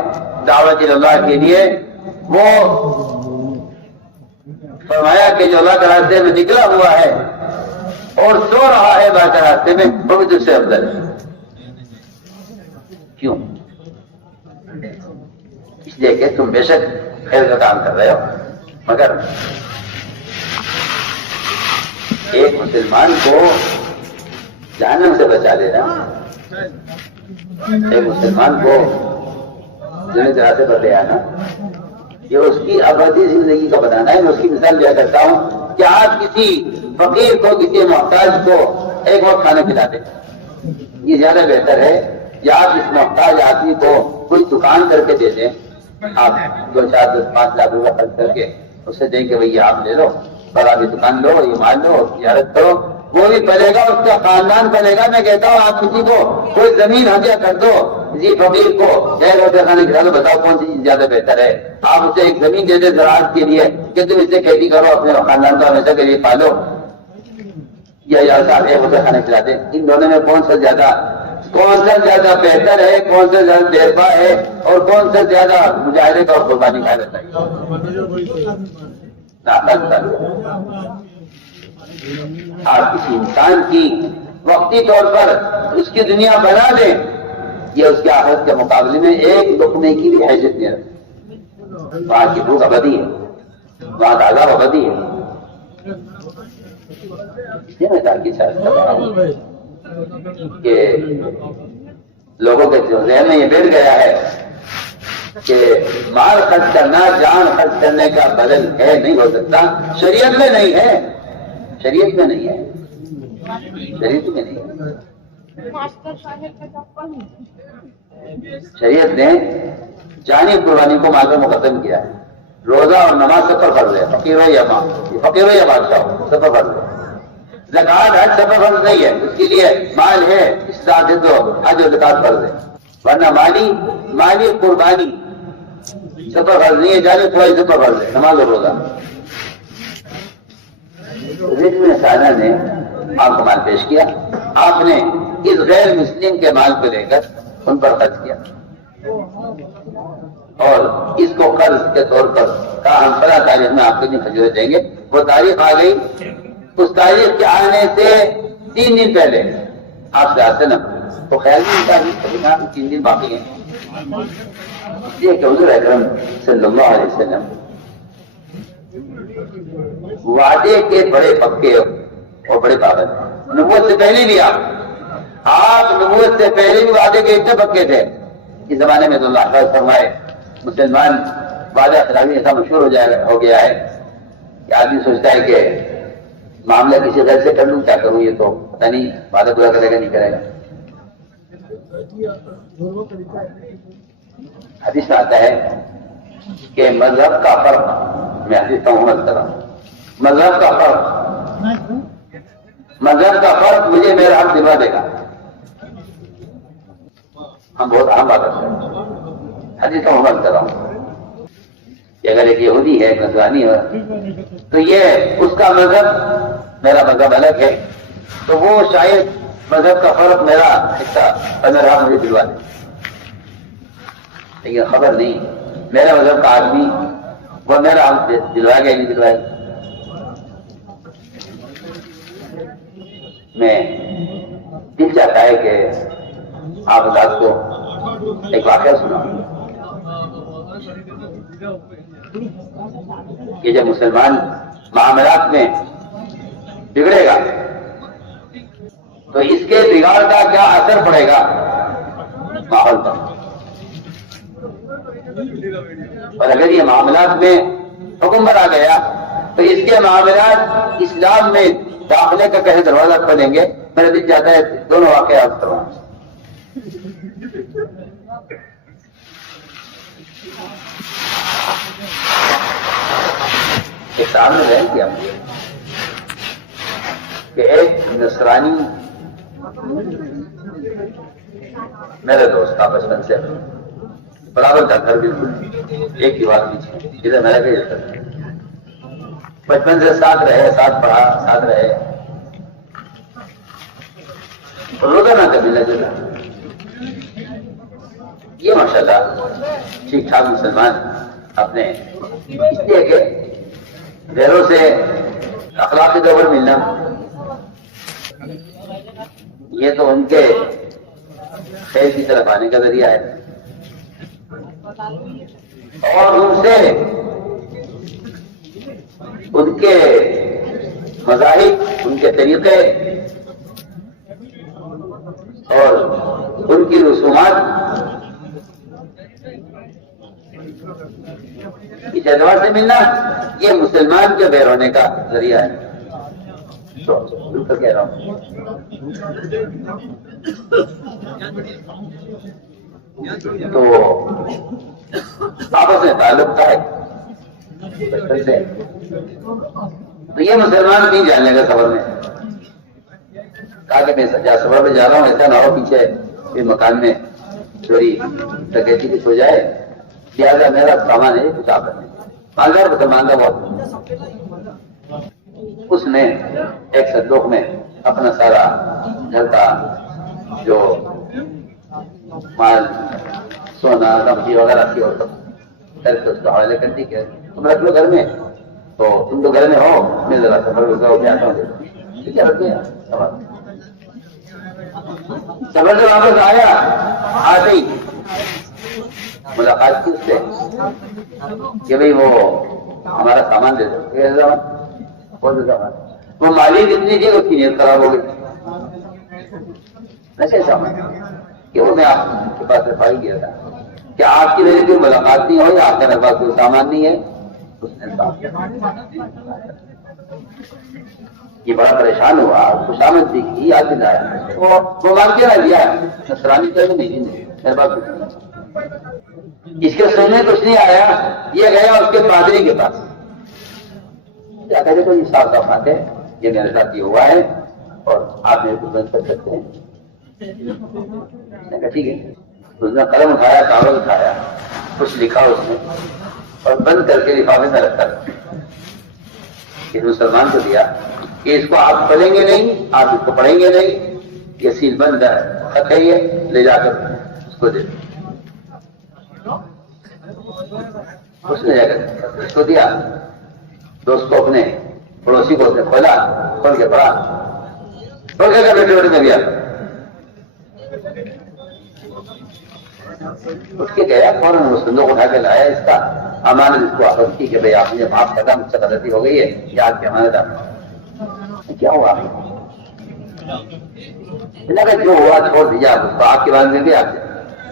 دعوت اللہ کے لیے، وہ فرمایا کہ جو اللہ کے راستے میں نکلا ہوا ہے اور سو رہا ہے اللہ کے راستے میں وہ بھی تجھ سے افضل ہے۔ کیوں؟ اس لیے کہ تم بے شک خیر کا کام کر رہے ہو مگر ایک مسلمان کو جہنم سے بچا دینا، ایک مسلمان کو جنت راستے پر لے آنا، یہ اس کی ابدی زندگی کا بنانا ہے۔ میں اس کی مثال دیا کرتا ہوں کہ آپ کسی فقیر کو، کسی محتاج کو ایک وقت کھانا کھلا دیں، یہ زیادہ بہتر ہے یا آپ اس محتاج آدمی کو کوئی دکان کر کے دے دیں، آپ 2 4 10 5 لاکھ روپے خرچ کر کے اسے دیں کہ بھائی آپ لے لو اور آپ یہ دکان لو، یہ مال لو، تجارت کرو، وہ بھی پلے گا، اس کا خاندان پلے گا۔ میں کہتا ہوں آپ کسی کو کوئی زمین ہدیہ کر دو، کسی فقیر کو 1 روپے کھانے کھلا دو، بتاؤ کون سی چیز زیادہ بہتر ہے؟ آپ اسے ایک زمین دے دیں زراعت کے لیے کہ تم اس سے کھیتی کرو، اپنے خاندان کو ہمیشہ کے لیے پالو، یا صاحب 1 روپے کھانے کھلا دیں۔ ان دونوں میں کون سا زیادہ بہتر ہے، کون سا زیادہ دیرپا ہے اور کون سا زیادہ مجاہدے کا قربانی کا رہتا ہے؟ آپ کسی انسان کی وقتی طور پر اس کی دنیا بنا دیں، یہ اس کے آخرت کے مقابلے میں ایک لقمے کی بھی حیثیت نہیں رکھتی۔ وہاں کی بھوک ابدی ہے، وہاں کا عذاب ابدی ہے۔ یہ میں تاکہ کر رہا ہوں کہ لوگوں کے ذہن میں یہ بیٹھ گیا ہے کہ مال خرچ کرنا جان خرچ کرنے کا بدل ہے، نہیں ہو سکتا، شریعت میں نہیں ہے، شریعت میں نہیں ہے، شریعت میں نہیں ہے۔ شریعت نے جانی قربانی کو مال میں مقدم کیا ہے۔ روزہ اور نماز سب پر فرض ہے، فقیر ہو یا ماں، فقیر ہو یا بادشاہ ہو، سب پر فرض ہے۔ زکات حج سب پر فرض نہیں ہے، اس کے لیے مال ہے، استطاعت ہے تو حج اور زکات فرض ہے، ورنہ مالی قربانی سب پر فرض نہیں ہے، جانی قربانی سب پر فرض ہے، نماز اور روزہ۔ رضی سالہ نے آپ کو مال پیش کیا، آپ نے اس غیر مسلم کے مال کو لے کر ان پر خرچ کیا اور اس کو قرض کے طور پر کہا ہم فلاں تاریخ میں آپ کو اتنی کھجوریں دیں گے۔ وہ تاریخ آ گئی، اس تاریخ کے آنے سے 3 دن پہلے آپ سے آتے نہ تو خیال نہیں تاریخ 3 دن باقی ہیں، اس لیے کہ حضور اکرم صلی اللہ علیہ وسلم وعدے کے بڑے پکے اور بڑے پابند ہیں۔ نبوت سے پہلے بھی آپ نبوت سے پہلے بھی وعدے کے اتنے پکے تھے۔ اس زمانے میں تو اللہ تعالیٰ فرمائے مسلمان وعدہ خلافی ایسا مشہور ہو گیا ہے کہ آدمی سوچتا ہے کہ معاملہ کسی غیر سے کر لوں، کیا کروں، یہ تو پتہ نہیں وعدہ پورا کرے گا نہیں کرے گا۔ حدیث میں آتا ہے کہ مذہب کا فرق، میں حدیث کا عمل کر رہا ہوں، مذہب کا فرق مجھے میرا حق دلوا دے گا۔ ہم بہت عام بات کرتے ہیں، حدیث کا عمل کر رہا ہوں کہ اگر ایک یہودی ہے ایک نصرانی ہے تو یہ اس کا مذہب میرا مذہب الگ ہے، تو وہ شاید مذہب کا فرق میرا حصہ اور میرا مجھے دلوا دے، لیکن خبر نہیں میرا مذہب کا آدمی وہ میرا حق دلوائے گا نہیں دلوائے گا۔ میں دل چاہتا ہے کہ آپ حضرات کو ایک واقعہ سناؤں کہ جب مسلمان معاملات میں بگڑے گا تو اس کے بگاڑ کا کیا اثر پڑے گا ماحول پر، اور اگر یہ معاملات میں حکم بنا گیا تو اس کے معاملات اسلام میں داخلے کا کیسے دروازہ کھولیں گے۔ میرا دل چاہتا ہے دونوں واقعات کرواؤں۔ ایک سامنے رہ کیا مجھے کہ ایک نصرانی میرے دوست تھا بچپن سے، برابر کا گھر بالکل ایک ہی بات پیچھے ادھر میرا کہ بچپن سے ساتھ رہے، ساتھ پڑھا، ساتھ رہے، روزہ نہ کبھی لگے گا۔ یہ ماشاءاللہ ٹھیک ٹھاک مسلمان اپنے اس لیے کہ غیروں سے اخلاقی طور ملنا یہ تو ان کے خیر کی طرف آنے کا ذریعہ ہے، اور ان سے ان کے مذاہب، ان کے طریقے اور ان کی رسومات اس اعتبار سے ملنا یہ مسلمان کے بیر ہونے کا ذریعہ ہے۔ تو کہہ رہا ہوں تو آپس میں تعلق تھا بچپن سے، تو یہ مسلمان نہیں جانے کا خبر میں کہا کہ میں سجا سفر پہ جا رہا ہوں، ایسا نہ ہو پیچھے پھر مکان میں چوری ڈکیتی کچھ ہو جائے، لہٰذا میرا سامان ہے کچھ آپ کرنے مالدار مسلمان کا بہت۔ اس نے ایک صندوق میں اپنا سارا گھر کا جو مال سونا سبزی وغیرہ تھی اور سب کر کے اس کو حوالے کر دی کہ تم رکھ لو گھر میں، تو تم تو گھر میں ہو، میں ذرا سفر ہو جاتا ہوں، ٹھیک ہے رکھ لیا سفر سے واپس آیا، آتے ہی ملاقات کی اس سے کہ بھئی وہ ہمارا سامان دے دو، وہ مالی جتنی تھی اس کی نیت خراب ہو گئی، ایسے سامان کہ وہ میں آپ کے پاس رفائی گیا تھا، کیا آپ کی میری کوئی ملاقات نہیں ہوئی، آپ کا میرے پاس کوئی سامان نہیں ہے؟ اس نے یہ بڑا پریشان ہوا، خوشامد دیکھی، یاد دلایا، وہ مان کے نہ دیا، نصرانی کہنے نہیں میرے پاس اس کے سننے کچھ نہیں آیا، یہ گیا اس کے پادری کے پاس، کیا کہتے کوئی صاف صاف بات ہے، یہ میرے ساتھ یہ ہوا ہے اور آپ میرے کو بند کر سکتے ہیں؟ ٹھیک ہے، اس نے قلم اٹھایا، کاغذ اٹھایا، کچھ لکھا اس نے اور بند کر کے لفافے میں رکھا، اس مسلمان کو دیا کہ اس کو آپ پڑھیں گے نہیں، آپ اس کو پڑھیں گے نہیں، یہ سیل بند ہے، خط ہے، یہ لے جا کر اس کو دے، اس نے جا کر اس کو دیا، دوست کو اپنے پڑوسی کو اس نے کھولا، کھول کے پڑھا، کھول کے بیٹھے بیٹھے میں گیا، اٹھ کے گیا، فوراً وہ صندوق اٹھا کے لایا، اس کا امانت اس کو واپس کی کہ بھائی آپ مجھے معاف کرنا، مجھ سے غلطی ہو گئی ہے، یہ آپ کی امانت آپ کیا ہوا جو ہوا چھوڑ دیا، اس کو آپ کے بارے میں بھی آپ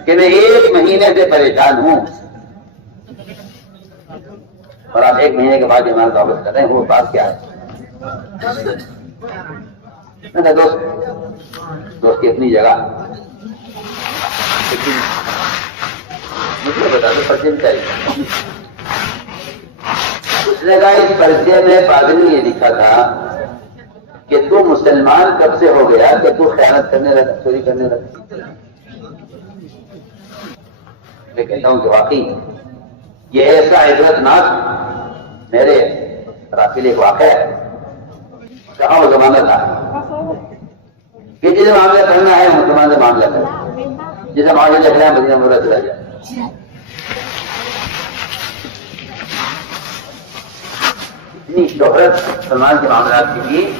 کہ میں 1 مہینے سے پریشان ہوں اور آپ 1 مہینے کے بعد امانت واپس کر رہے ہیں، وہ بات کیا ہے؟ دوست کی اپنی جگہ، مجھے بتا دو پرچے میں چاہیے، اس نے کہا اس پرچے میں پادری یہ لکھا تھا کہ تو مسلمان کب سے ہو گیا کہ تو خیانت کرنے لگا، چوری کرنے لگا؟ میں کہتا ہوں کہ واقعی یہ ایسا عبرتناک میرے رافل ایک واقعہ ہے. کہاں وہ زمانہ تھا کہ جسے معاملہ کرنا ہے مسلمان سے معاملہ کرنا، جسے معاملہ چکھنا ہے مدینہ منورہ چلا جائے. اتنی شہرت سلمان کے معاملات کی تھی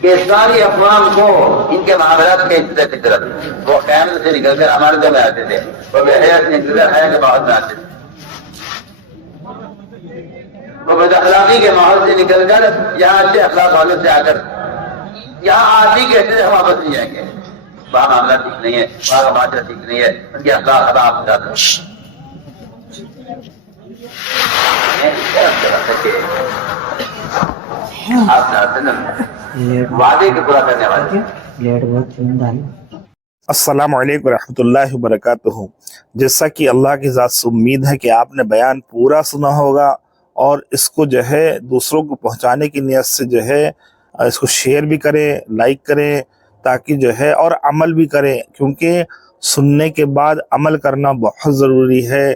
کہ ساری اقوام کو ان کے معاملات کے ابتدا فطرت وہ قیامت سے نکل کر عمارتوں میں آتے تھے، وہ بے حیات سے نکل کر حیا کے ماحول میں آتے تھے، وہ بد اخلاقی کے ماحول سے نکل کر یہاں اچھے اخلاق والوں سے آ کر یہاں آپ ہی کہتے تھے ہم واپس نہیں جائیں گے، وہاں معاملہ ٹھیک نہیں ہے، وہاں کا معاشرہ ٹھیک نہیں ہے، ان کے اخلاق خراب ہو جاتے وعدے کے پورا کرنے والے. السلام علیکم ورحمۃ اللہ وبرکاتہ. جیسا کہ اللہ کی ذات سے امید ہے کہ آپ نے بیان پورا سنا ہوگا اور اس کو جو ہے دوسروں کو پہنچانے کی نیت سے جو ہے اس کو شیئر بھی کریں، لائک کریں، تاکہ جو ہے اور عمل بھی کریں، کیونکہ سننے کے بعد عمل کرنا بہت ضروری ہے.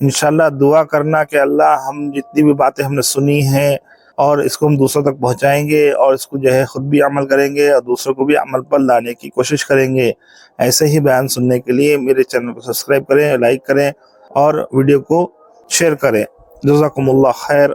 انشاءاللہ دعا کرنا کہ اللہ ہم جتنی بھی باتیں ہم نے سنی ہیں اور اس کو ہم دوسروں تک پہنچائیں گے اور اس کو جو ہے خود بھی عمل کریں گے اور دوسروں کو بھی عمل پر لانے کی کوشش کریں گے. ایسے ہی بیان سننے کے لیے میرے چینل کو سبسکرائب کریں، لائک کریں اور ویڈیو کو شیئر کریں. جزاکم اللہ خیر.